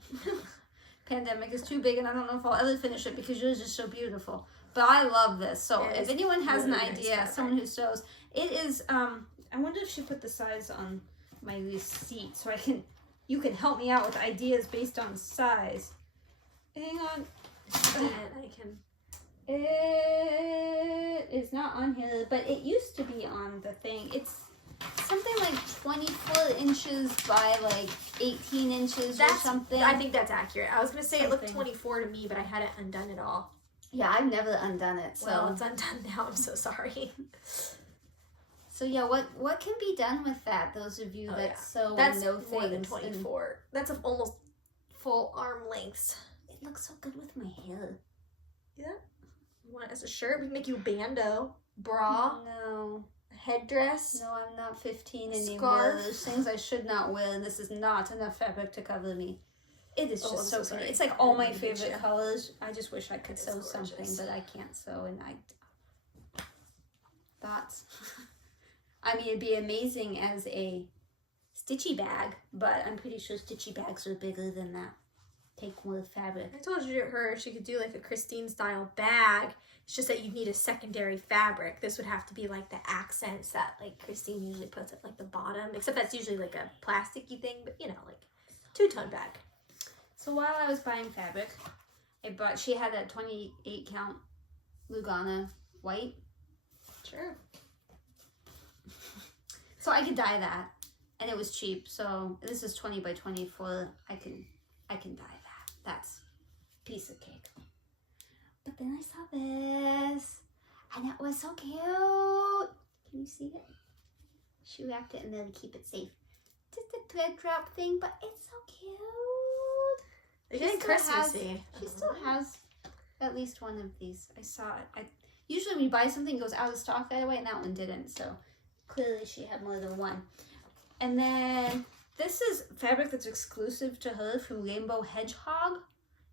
Pandemic is too big, and I don't know if I'll ever finish it because yours is so beautiful. But I love this. So if anyone has an idea, someone who sews, it is. I wonder if she put the size on my receipt so you can help me out with ideas based on size. Hang on. It is not on here, but it used to be on the thing. It's something like 24 inches by like 18 inches or something. I think that's accurate. I was going to say it looked 24 to me, but I hadn't undone it all. Yeah, I've never undone it. So. Well, it's undone now. I'm so sorry. So yeah, what can be done with that? Those of you that sew that's no things. More than 24. That's almost full arm lengths. It looks so good with my hair. Yeah. You want it as a shirt? We can make you a bandeau, bra. No. Headdress. No, I'm not 15 anymore. There's things I should not wear, and this is not enough fabric to cover me. It is just so pretty. It's like all my favorite colors. I just wish I could sew something, but I can't sew, and thoughts. I mean, it'd be amazing as a stitchy bag, but I'm pretty sure stitchy bags are bigger than that. Take more fabric. I told she could do like a Christine style bag. It's just that you need a secondary fabric. This would have to be like the accents that like Christine usually puts at like the bottom, except that's usually like a plasticky thing, but you know, like 2-tone bag. So while I was buying fabric, she had a 28 count Lugana white. Sure. So I could dye that, and it was cheap. So this is 20 by 24. I can dye that. That's a piece of cake. But then I saw this, and it was so cute. Can you see it? She wrapped it in there to keep it safe. Just a thread drop thing, but it's so cute. They're getting Christmassy. She still has at least one of these. I saw it. Usually when you buy something, it goes out of stock right away, and that one didn't. So clearly she had more than one. And then this is fabric that's exclusive to her from Rainbow Hedgehog.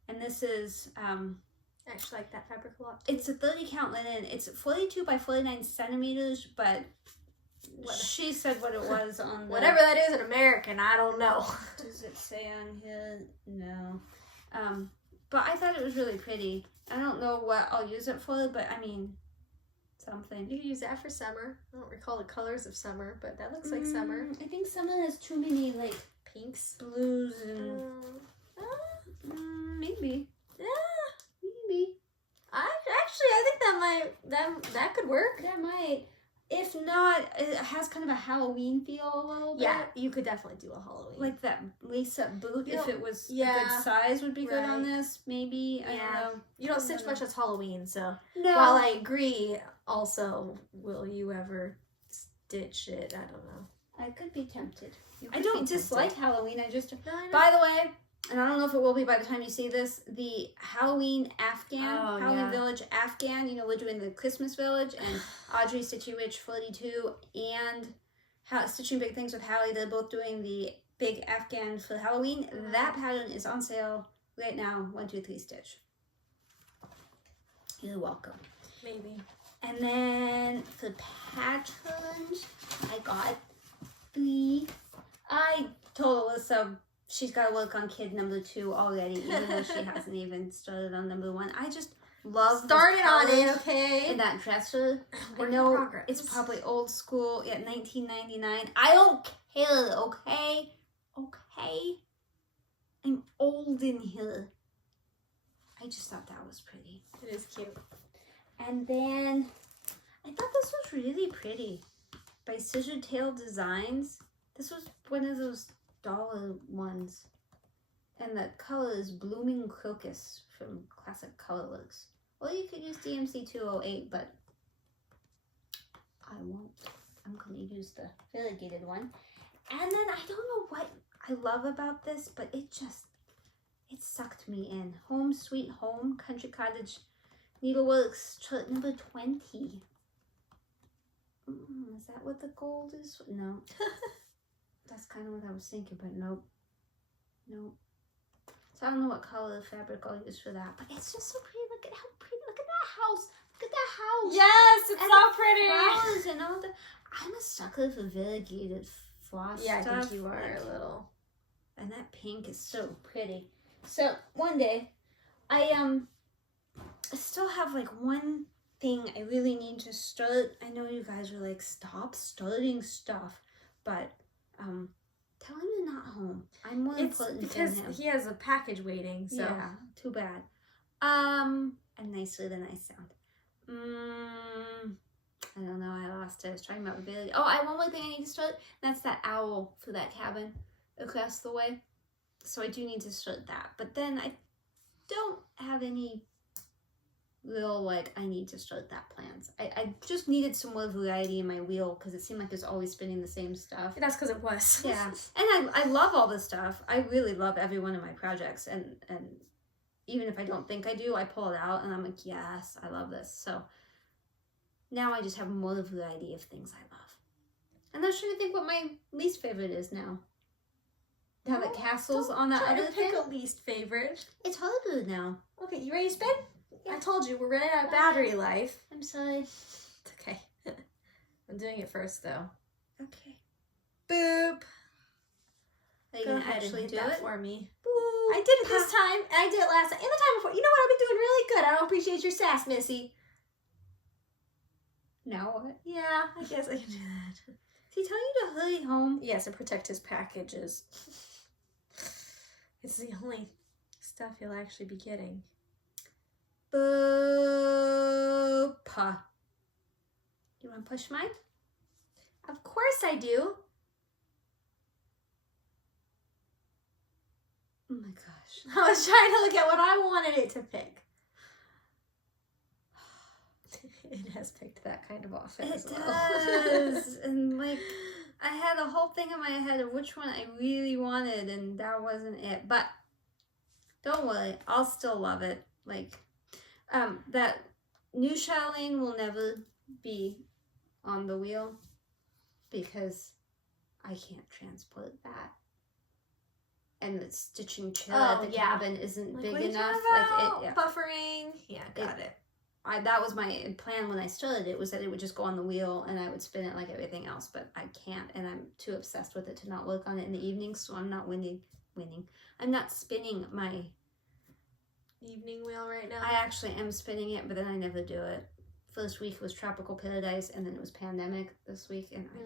And this is... I actually like that fabric a lot. It's a 30 count linen. It's 42 by 49 centimeters, but she said what it was on the... Whatever that is in American, I don't know. Does it say on here? No. But I thought it was really pretty. I don't know what I'll use it for, but I mean, something. You can use that for summer. I don't recall the colors of summer, but that looks like summer. I think summer has too many, like, Pinks. blues and... maybe. Yeah. Maybe. I think that could work. That might. If not, it has kind of a Halloween feel a little bit. Yeah, you could definitely do a Halloween. Like that lace-up boot, if it was a yeah, good size, would be good on right. this. Maybe. I don't know. You don't stitch much as Halloween, so. No. While I agree, also, will you ever stitch it? I don't know. I could be tempted. You I could don't be dislike tempted. Halloween. I just. No, I know. By the way, and I don't know if it will be by the time you see this, the Halloween Afghan, Halloween Village Afghan, you know, we're doing the Christmas Village, and Audrey Stitchy Witch 42 and Stitching Big Things with Hallie, they're both doing the big Afghan for Halloween. That pattern is on sale right now, 1, 2, 3 stitch. You're welcome. Maybe. And then for patterns, I got 3. I told Alyssa she's got to work on kid number 2 already, even though she hasn't even started on number 1. I just love started on it, okay? And that dresser. Work I know in progress. it's probably old school. Yeah, 1999. I don't care, okay? Okay? I'm old in here. I just thought that was pretty. It is cute. And then I thought this was really pretty by Scissor Tail Designs. This was one of those dollar ones. And the color is Blooming Crocus from Classic Colorworks. Or you could use DMC 208, but I won't. I'm going to use the variegated one. And then I don't know what I love about this, but it sucked me in. Home Sweet Home Country Cottage Needleworks chart number 20. Is that what the gold is? No. That's kind of what I was thinking, but nope. Nope. So I don't know what color of fabric I'll use for that, but it's just so pretty. Look at how pretty. Look at that house. Look at that house. Yes, it's and so the pretty. flowers and all the. I'm a sucker for variegated floss stuff. I think you are a little. And that pink is so pretty. So one day, I still have like one thing I really need to start. I know you guys are like, stop starting stuff, but tell him you're not home. I'm more important because than him. he has a package waiting. So yeah, too bad. And nicer than I sound. I don't know. I lost it. I was talking about ability. Oh, I have one more thing I need to start. That's that owl for that cabin across the way. So I do need to start that. But then I don't have any real, like, I need to start that plans. I just needed some more variety in my wheel because it seemed like it's always spinning the same stuff. that's because it was. Yeah. And I love all this stuff. I really love every one of my projects. And even if I don't think I do, I pull it out and I'm like, yes, I love this. So now I just have more variety of things I love. And I'm trying to think what my least favorite is now. Now that Castle's on that other thing. Pick a least favorite. It's harder now. Okay, you ready to spin? Yeah. I told you, we're running out of battery life. I'm sorry. It's okay. I'm doing it first, though. Okay. Boop. Are you Go going to ahead actually and do hit that it? for me. Boop. I did it this time, and I did it last time, and the time before. You know what? I've been doing really good. I don't appreciate your sass, Missy. Now what? Yeah, I guess I can do that. Is he telling you to hurry home? Yes, and protect his packages. It's the only stuff he'll actually be getting. Boop. You want to push mine? Of course I do. Oh my gosh. I was trying to look at what I wanted it to pick. It has picked that kind of offset as well. It does. And like, I had a whole thing in my head of which one I really wanted, and that wasn't it. But don't worry, I'll still love it. Like, that new Chatelaine will never be on the wheel because I can't transport that. And the stitching chill at the cabin isn't big enough. Buffering. Yeah, got it. That was my plan when I started it, was that it would just go on the wheel and I would spin it like everything else, but I can't, and I'm too obsessed with it to not work on it in the evenings, so I'm not winning. I'm not spinning my evening wheel right now. I actually am spinning it, but then I never do it. First week was Tropical Paradise, and then it was Pandemic this week, and I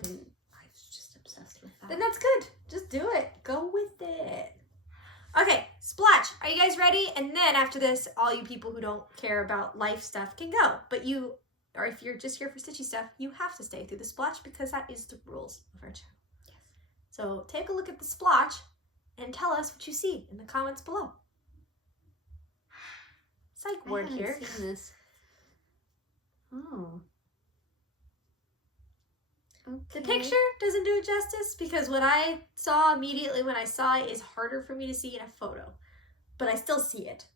was just obsessed with that. Then that's good. Just do it. Go with it. Okay, splotch. Are you guys ready? And then after this, all you people who don't care about life stuff can go. But you, or if you're just here for stitchy stuff, you have to stay through the splotch because that is the rules of our channel. Yes. So take a look at the splotch and tell us what you see in the comments below. Psych ward here. I haven't seen this. Oh. Okay. The picture doesn't do it justice because what I saw immediately when I saw it is harder for me to see in a photo. But I still see it.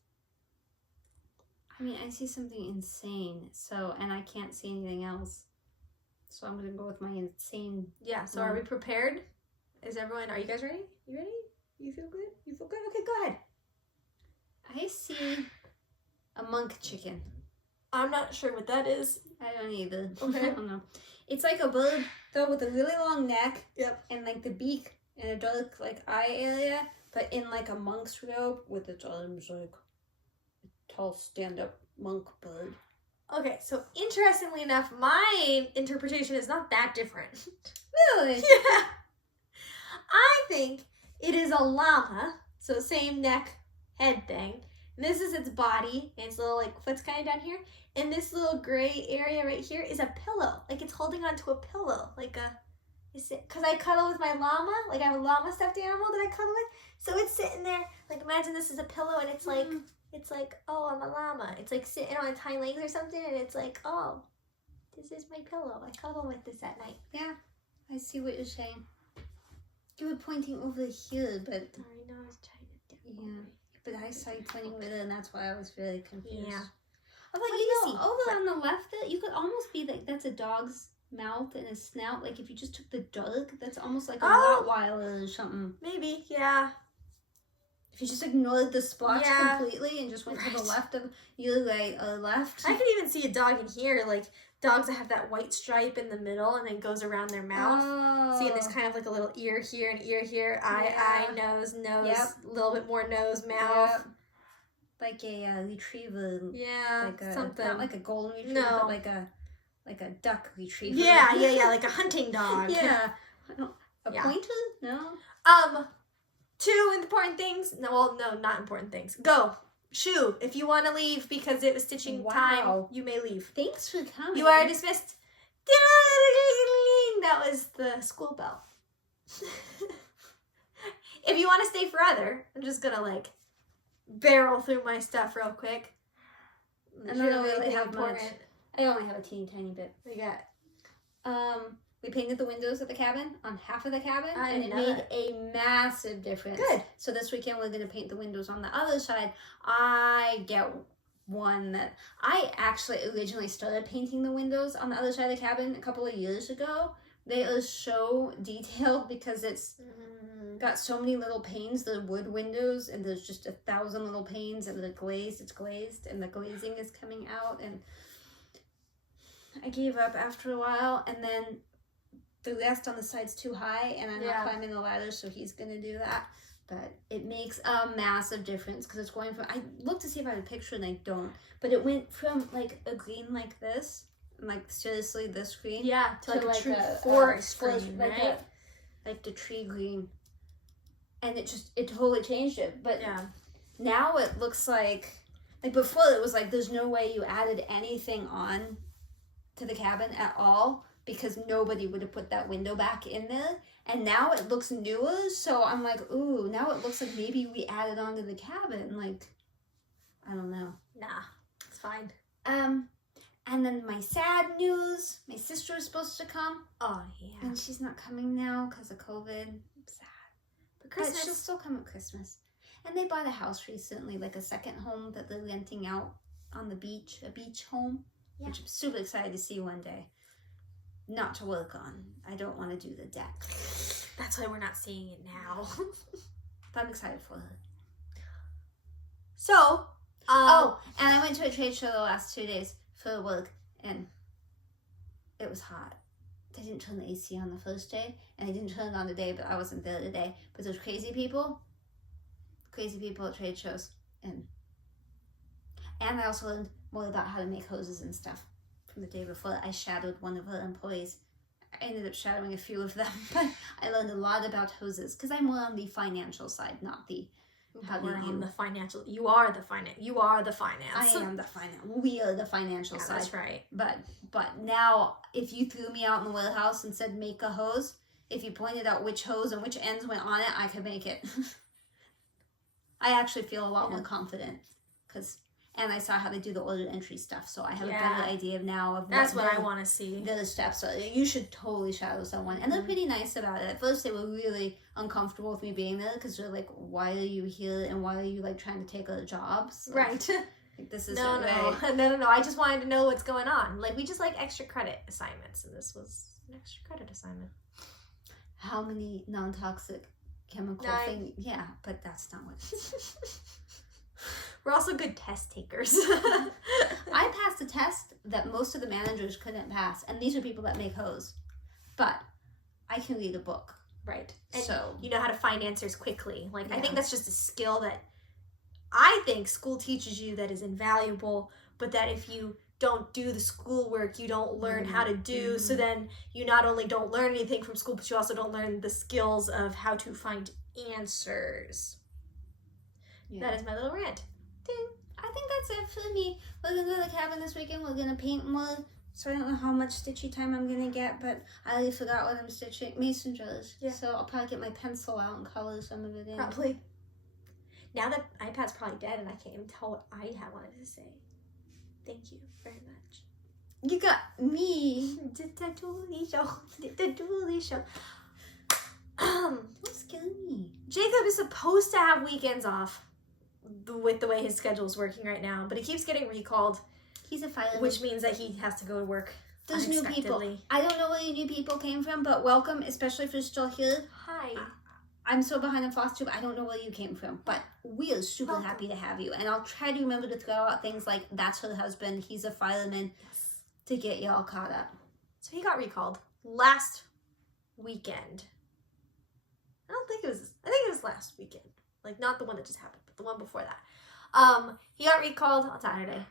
I mean, I see something insane, so, and I can't see anything else. So I'm going to go with my insane. Yeah, so are we prepared? Is everyone, are you guys ready? You ready? You feel good? You feel good? Okay, go ahead. I see a monk chicken. I'm not sure what that is. I don't either. Okay. I don't know. It's like a bird, though, with a really long neck. Yep. And like the beak and a dark like eye area, but in like a monk's robe with its arms like a tall stand-up monk bird. Okay, so interestingly enough, my interpretation is not that different. Really? Yeah. I think it is a llama, so same neck, head thing. And this is its body, and its little like foot's kind of down here. And this little gray area right here is a pillow. Like it's holding onto a pillow. Like because I cuddle with my llama. Like I have a llama stuffed animal that I cuddle with. So it's sitting there. Like imagine this is a pillow and it's like, it's like, oh, I'm a llama. It's like sitting on its hind legs or something. And it's like, oh, this is my pillow. I cuddle with this at night. Yeah, I see what you're saying. You were pointing over here, but... I know, I was trying to do yeah. But I saw you pointing with it, and that's why I was really confused. Yeah. Although, you know, over on the left, you could almost be like, that's a dog's mouth and a snout. Like, if you just took the dark, that's almost like a Rottweiler or something. Maybe, yeah. If you just ignored the splotch completely and just went to the left of your right or left. I could even see a dog in here, like dogs that have that white stripe in the middle and then goes around their mouth. Oh. See, there's kind of like a little ear here and ear here, eye, nose, a little bit more nose, mouth. Yep. Like a retriever. Yeah, like something. Not like a golden retriever, but like a duck retriever. Yeah, like a hunting dog. Yeah. A pointer? No. 2 important things. No, not important things. Go. Shoo. If you want to leave because it was stitching time, you may leave. Thanks for coming. You are dismissed. That was the school bell. If you want to stay forever, I'm just going to like barrel through my stuff real quick. I don't really have much. I only have a teeny tiny bit. What you got? We painted the windows of the cabin on half of the cabin, and it made made a massive difference. Good. So this weekend we're going to paint the windows on the other side. I get one that I actually originally started painting the windows on the other side of the cabin a couple of years ago. They are so detailed because it's got so many little panes. They're wood windows, and there's just 1,000 little panes, and they're glazed. It's glazed, and the glazing is coming out, and I gave up after a while, and then the rest on the side's too high, and I'm not climbing the ladder, so he's gonna do that. But it makes a massive difference because it's going from, I looked to see if I had a picture and I don't, but it went from like a green like this, like seriously this green, to like a true a forest green, right? Like the tree green, and it totally changed it. But now it looks like Like before it was like there's no way you added anything on to the cabin at all because nobody would have put that window back in there. And now it looks newer, so I'm like, ooh, now it looks like maybe we added on to the cabin. Like, I don't know. Nah, it's fine. And then my sad news, my sister was supposed to come. Oh, yeah. And she's not coming now because of COVID. I'm sad. But she'll still come at Christmas. And they bought a house recently, like a second home that they're renting out on the beach, a beach home, which I'm super excited to see one day. Not to work on. I don't want to do the deck. That's why we're not seeing it now. But I'm excited for her. So, and I went to a trade show the last 2 days for work, and it was hot. They didn't turn the AC on the first day, and they didn't turn it on today, but I wasn't there today. But those crazy people at trade shows, and I also learned more about how to make hoses and stuff from the day before. I shadowed one of her employees. I ended up shadowing a few of them, but I learned a lot about hoses because I'm more on the financial side, not the how do you. The financial. You are the finance. You are the finance. I am the finance. We are the financial side. That's right. But now, if you threw me out in the warehouse and said make a hose, if you pointed out which hose and which ends went on it, I could make it. I actually feel a lot more confident and I saw how to do the order entry stuff, so I have a better idea now of that's what I want to see. The steps. So you should totally shadow someone, and they're pretty nice about it. At first, they were really uncomfortable with me being there because they're like, "Why are you here? And why are you like trying to take other jobs?" Like, right. Like, this is no. I just wanted to know what's going on. Like we just like extra credit assignments, and this was an extra credit assignment. How many non-toxic chemical things? Yeah, but that's not what it is. We're also good test takers. I passed a test that most of the managers couldn't pass, and these are people that make hose. But I can read a book. Right. And so you know how to find answers quickly. Like I think that's just a skill that I think school teaches you that is invaluable, but that if you don't do the schoolwork, you don't learn how to do. So then you not only don't learn anything from school, but you also don't learn the skills of how to find answers. Yeah. That is my little rant. Ding. I think that's it for me. We're gonna go to the cabin this weekend. We're gonna paint more. So I don't know how much stitchy time I'm gonna get, but I already forgot what I'm stitching. Mason jars. Yeah. So I'll probably get my pencil out and color some of it in. Probably. Now that iPad's probably dead and I can't even tell what I wanted to say. Thank you very much. You got me. Did the dually show. What's killing me? Jacob is supposed to have weekends off with the way his schedule is working right now, but he keeps getting recalled. He's a fireman. Which means that he has to go to work. There's new people. I don't know where the new people came from, but welcome, especially if you're still here. Hi. I'm so behind on FlossTube, I don't know where you came from, but we are super happy to have you. And I'll try to remember to throw out things like, that's her husband, he's a fireman, to get you all caught up. So he got recalled last weekend. I think it was last weekend. Like, not the one that just happened, but the one before that. He got recalled on Saturday.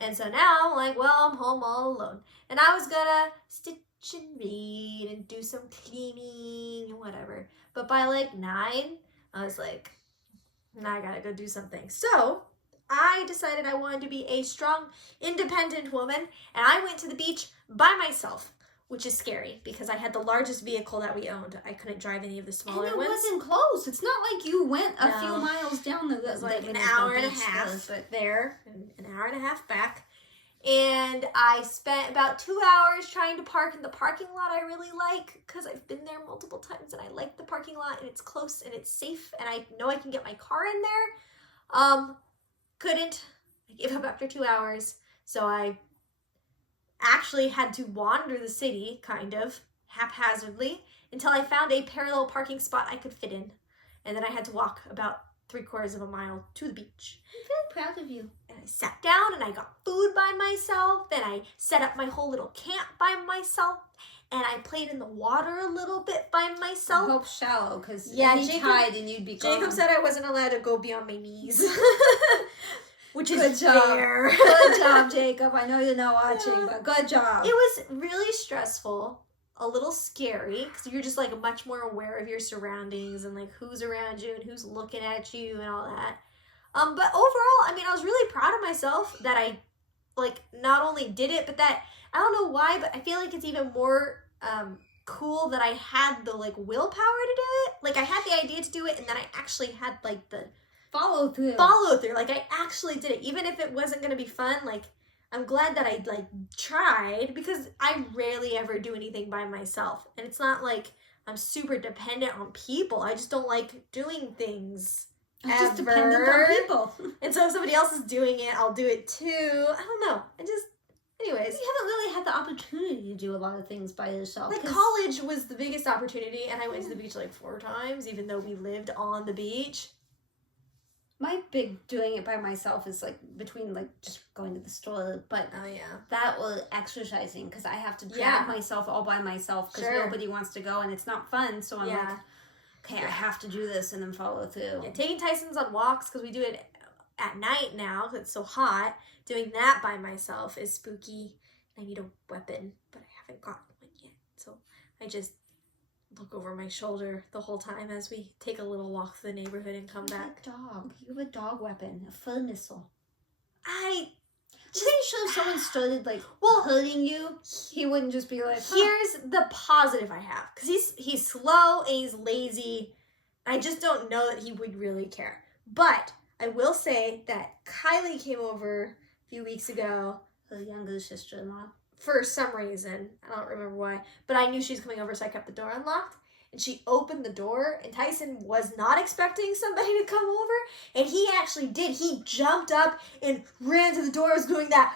And so now, like, well, I'm home all alone. And I was gonna stitch and read and do some cleaning and whatever. But by like 9, I was like, I gotta go do something. So I decided I wanted to be a strong, independent woman. And I went to the beach by myself, which is scary because I had the largest vehicle that we owned. I couldn't drive any of the smaller ones. And it wasn't close. It's not like you went a few miles down the road. It was like an hour and a half there, and an hour and a half back. And I spent about 2 hours trying to park in the parking lot I really like because I've been there multiple times and I like the parking lot and it's close and it's safe and I know I can get my car in there. Couldn't. I gave up after 2 hours. So I actually had to wander the city, kind of, haphazardly, until I found a parallel parking spot I could fit in. And then I had to walk about 3/4 of a mile to the beach. I'm very proud of you. And I sat down and I got food by myself. And I set up my whole little camp by myself. And I played in the water a little bit by myself. I hope shallow, because any tide and you'd be gone. Jacob said I wasn't allowed to go beyond my knees. Which is good job. Fair. Good job, Jacob. I know you're not watching, but good job. It was really stressful, a little scary, because you're just like much more aware of your surroundings and like who's around you and who's looking at you and all that. But overall, I mean, I was really proud of myself that I, like, not only did it, but that, I don't know why, but I feel like it's even more cool that I had the, like, willpower to do it. Like, I had the idea to do it, and then I actually had, like, the follow through. Like, I actually did it. Even if it wasn't going to be fun, like, I'm glad that I, like, tried, because I rarely ever do anything by myself. And it's not like I'm super dependent on people. I just don't like doing things. I'm just dependent on people. And so if somebody else is doing it, I'll do it too. I don't know. Anyways. You haven't really had the opportunity to do a lot of things by yourself. Like, college was the biggest opportunity, and I went to the beach like 4 times, even though we lived on the beach. My big doing it by myself is, like, between, like, just going to the store, but oh yeah, that was exercising, because I have to drag myself all by myself, because nobody wants to go, and it's not fun, so I'm like, okay, I have to do this, and then follow through. Yeah, taking Tyson's on walks, because we do it at night now, because it's so hot. Doing that by myself is spooky. I need a weapon, but I haven't gotten one yet, so I just look over my shoulder the whole time as we take a little walk through the neighborhood and come back. A dog. You have a dog weapon, a Phun missile. I'm pretty sure if someone started, like, hurting you, he wouldn't just be like, Here's the positive I have, because he's slow and he's lazy. I just don't know that he would really care. But I will say that Kylie came over a few weeks ago. Her younger sister-in-law. For some reason. I don't remember why. But I knew she was coming over, so I kept the door unlocked. And she opened the door, and Tyson was not expecting somebody to come over. And he actually did. He jumped up and ran to the door. Was doing that,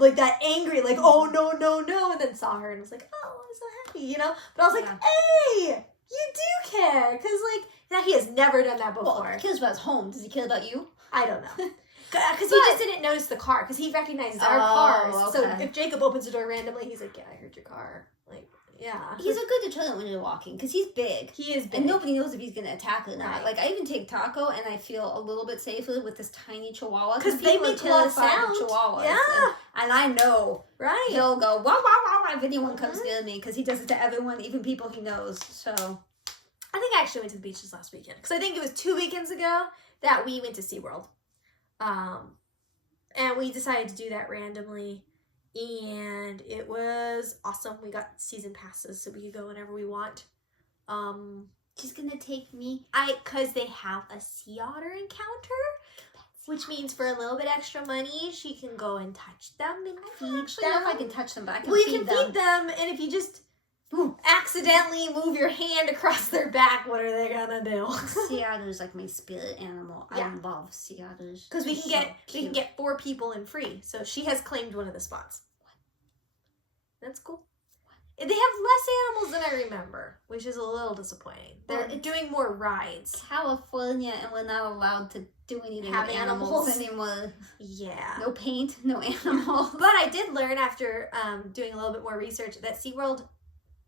like that angry, like, oh, no, no, no. And then saw her and was like, oh, I'm so happy, you know? But I was like, hey, you do care. Because, like, that he has never done that before. Well, he cares about his home. Does he care about you? I don't know. Because he just didn't notice the car, because he recognizes our cars. Okay. So if Jacob opens the door randomly, he's like, yeah, I heard your car. Like, yeah. He's a good deterrent when you're walking, because he's big. He is big. And nobody knows if he's going to attack or not. Right. Like, I even take Taco, and I feel a little bit safer with this tiny chihuahua. Because they make a lot of sound. Chihuahuas. Yeah. And I know. Right. He'll go, wow, wow, wow, wow, if anyone comes near me, because he does it to everyone, even people he knows. So I think I actually went to the beach this last weekend, because I think it was 2 weekends ago that we went to SeaWorld. And we decided to do that randomly, and it was awesome. We got season passes, so we could go whenever we want. She's gonna take me. Because they have a sea otter encounter, which means for a little bit extra money, she can go and touch them and feed them. I don't know if I can touch them, but I can feed them. Well, you can feed them, and if you just accidentally move your hand across their back, what are they gonna do? Sea otter's like my spirit animal. Yeah. I love sea otters. Because we can get 4 people in free. So she has claimed one of the spots. That's cool. They have less animals than I remember, which is a little disappointing. They're doing more rides. California, and we're not allowed to do anything with animals anymore. Yeah. No paint, no animals. But I did learn after doing a little bit more research that SeaWorld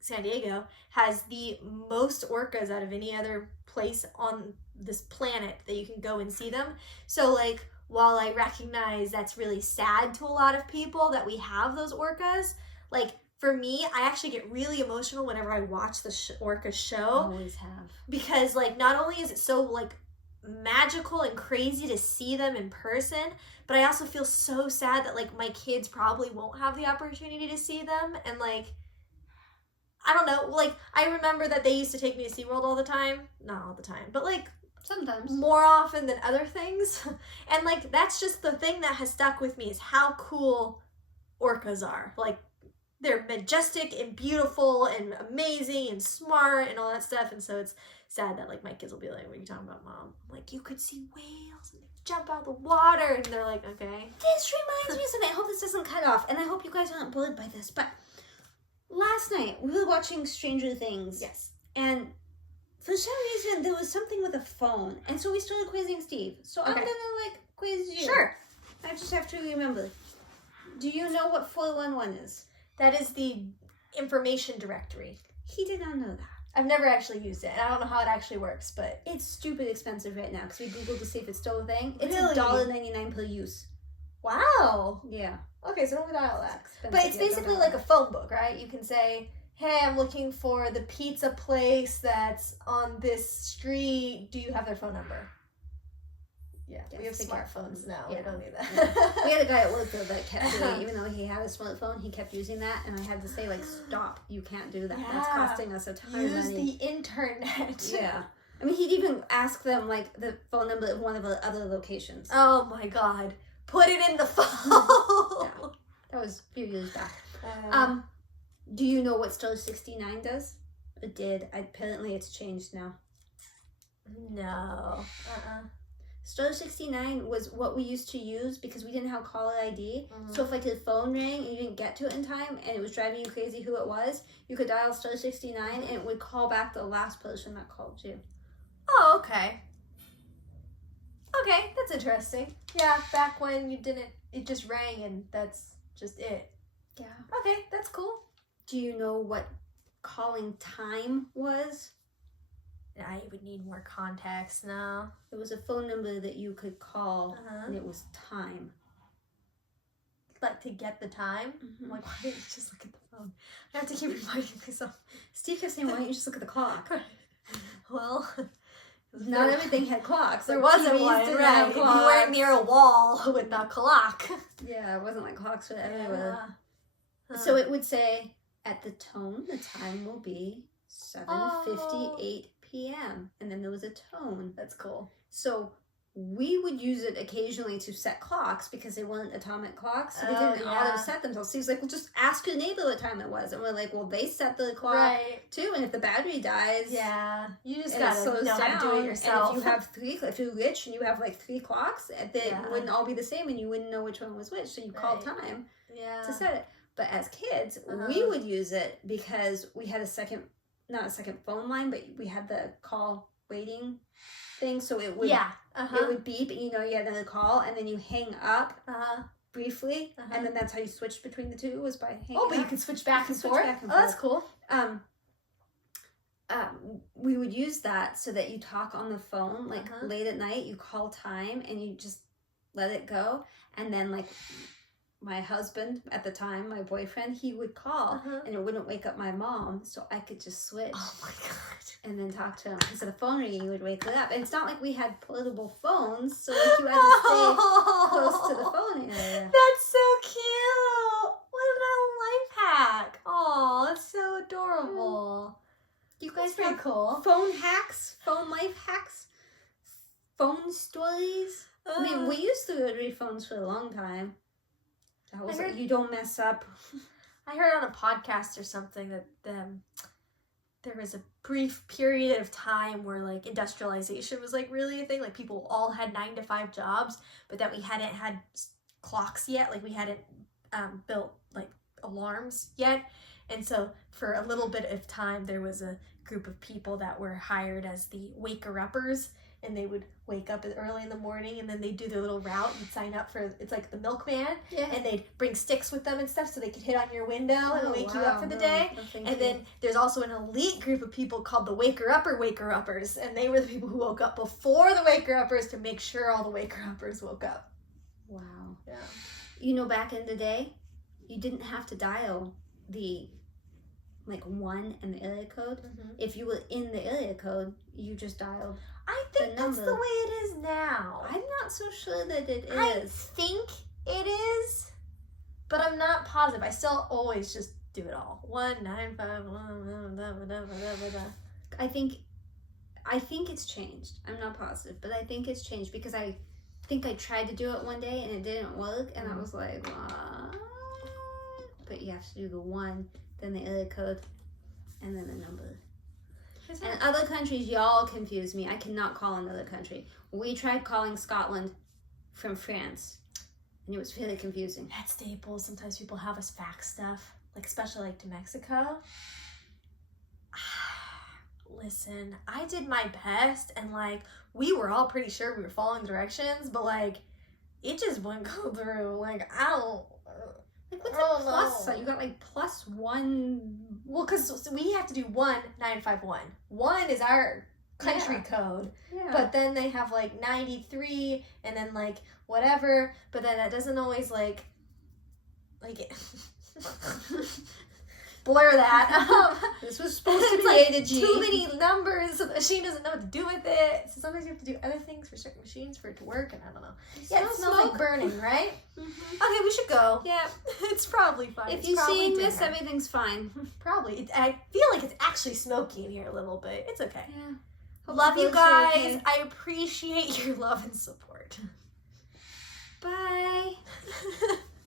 San Diego has the most orcas out of any other place on this planet that you can go and see them. So, like, while I recognize that's really sad to a lot of people that we have those orcas, like, for me, I actually get really emotional whenever I watch the orca show. Always have. Because, like, not only is it so, like, magical and crazy to see them in person, but I also feel so sad that, like, my kids probably won't have the opportunity to see them. And, like, I don't know, like, I remember that they used to take me to SeaWorld all the time. Not all the time, but, like, sometimes. More often than other things. And, like, that's just the thing that has stuck with me, is how cool orcas are. Like, they're majestic and beautiful and amazing and smart and all that stuff. And so it's sad that, like, my kids will be like, what are you talking about, Mom? I'm like, you could see whales and jump out of the water. And they're like, okay. This reminds me of something. I hope this doesn't cut off. And I hope you guys aren't bored by this, but last night, we were watching Stranger Things. Yes. And for some reason, there was something with a phone. And so we started quizzing Steve. So I'm going to, like, quiz you. Sure. I just have to remember. Do you know what 411 is? That is the information directory. He did not know that. I've never actually used it, and I don't know how it actually works, but it's stupid expensive right now, because we Googled to see if it's still a thing. It's really? $1.99 per use. Wow. Yeah. Okay, so don't dial that. But it's basically like a phone book, right? You can say, hey, I'm looking for the pizza place that's on this street. Do you have their phone number? Yeah, Yes, we have to get smartphones now. Yeah. We don't need that. Yeah. We had a guy at work though that kept doing, even though he had a smartphone, he kept using that, and I had to say like, stop, you can't do that. Yeah. That's costing us a ton of Use money. the internet. Yeah. I mean, he'd even ask them like the phone number of one of the other locations. Oh my god. Put it in the phone. Yeah. That was a few years back. Do you know what Star 69 does? It did. Apparently it's changed now. No. Star 69 was what we used to use because we didn't have caller ID. So if like your phone rang and you didn't get to it in time and it was driving you crazy who it was, you could dial Star 69 and it would call back the last person that called you. Oh, okay. Okay, that's interesting. Yeah, back when you didn't, it just rang and that's just it. Yeah. Okay, that's cool. Do you know what calling time was? I would need more context now. It was a phone number that you could call and it was time. Like to get the time? I'm like, why didn't you just look at the phone? I have to keep reminding myself. Steve kept saying, why don't you just look at the clock? Well, not everything had clocks. There like wasn't TVs one, didn't right? have You clocks. weren't near a wall with a clock. Yeah, it wasn't like clocks were everywhere. Yeah. So it would say, at the tone, the time will be 7:58 p.m. And then there was a tone. That's cool. So we would use it occasionally to set clocks because they weren't atomic clocks. So they didn't auto set themselves. So he was like, well, just ask your neighbor what time it was. And we're like, well, they set the clock too. And if the battery dies, you just and gotta it slows know down, how to do it yourself. And if you have if you're rich and you have like 3 clocks, they wouldn't all be the same and you wouldn't know which one was which. So you called time to set it. But as kids, we would use it because we had not a second phone line, but we had the call waiting thing. So it would it would beep and you know you had another call and then you hang up briefly and then that's how you switched between the two was by hanging up. But you could switch back and forth? That's cool. We would use that so that you talk on the phone like late at night, you call time and you just let it go, and then like my husband at the time, my boyfriend, he would call and it wouldn't wake up my mom, so I could just switch. Oh my god. And then talk to him. Instead of phone ringing, you would wake her up. And it's not like we had portable phones, so like you had to stay close to the phone area. That's so cute. What a life hack. Oh, that's so adorable. You guys pretty have cool. Phone hacks, phone life hacks, phone stories. I mean, we used the rotary phones for a long time. That was like, you don't mess up. I heard on a podcast or something that there was a brief period of time where like industrialization was like really a thing. Like people all had 9-to-5 jobs, but that we hadn't had clocks yet. Like we hadn't built like alarms yet. And so for a little bit of time, there was a group of people that were hired as the waker-uppers. And they would wake up early in the morning and then they'd do their little route and sign up for, it's like the milkman. Yeah. And they'd bring sticks with them and stuff so they could hit on your window and wake you up for the day. And then there's also an elite group of people called the waker-uppers. And they were the people who woke up before the waker-uppers to make sure all the waker-uppers woke up. Wow. Yeah. You know, back in the day, you didn't have to dial the like 1 and the area code. If you were in the area code, you just dialed. I think that's the way it is now. I'm not so sure that it is. I think it is, but I'm not positive. I still always just do it all. 1-951. I think it's changed. I'm not positive, but I think it's changed because I think I tried to do it one day and it didn't work, and I was like, what? But you have to do the 1, then the area code, and then the number. And other countries, y'all confuse me. I cannot call another country. We tried calling Scotland from France, and it was really confusing. At Staples, sometimes people have us fax stuff, like especially like to Mexico. Listen, I did my best, and like we were all pretty sure we were following directions, but like it just wouldn't go through. Like I don't. Like, what's a plus sign? You got like +1. Well, because we have to do 1-951. 1 is our country code. Yeah. But then they have like 93 and then like whatever. But then that doesn't always like it. blur that. This was supposed to be like A to G. too many numbers, so the machine doesn't know what to do with it. So sometimes you have to do other things for certain machines for it to work, and I don't know. Yeah, it smells like burning, right? Okay, we should go. Yeah. It's probably fine. If you're seeing this, everything's fine. Probably. I feel like it's actually smoky in here a little bit. It's okay. Yeah. Love you guys. Okay. I appreciate your love and support.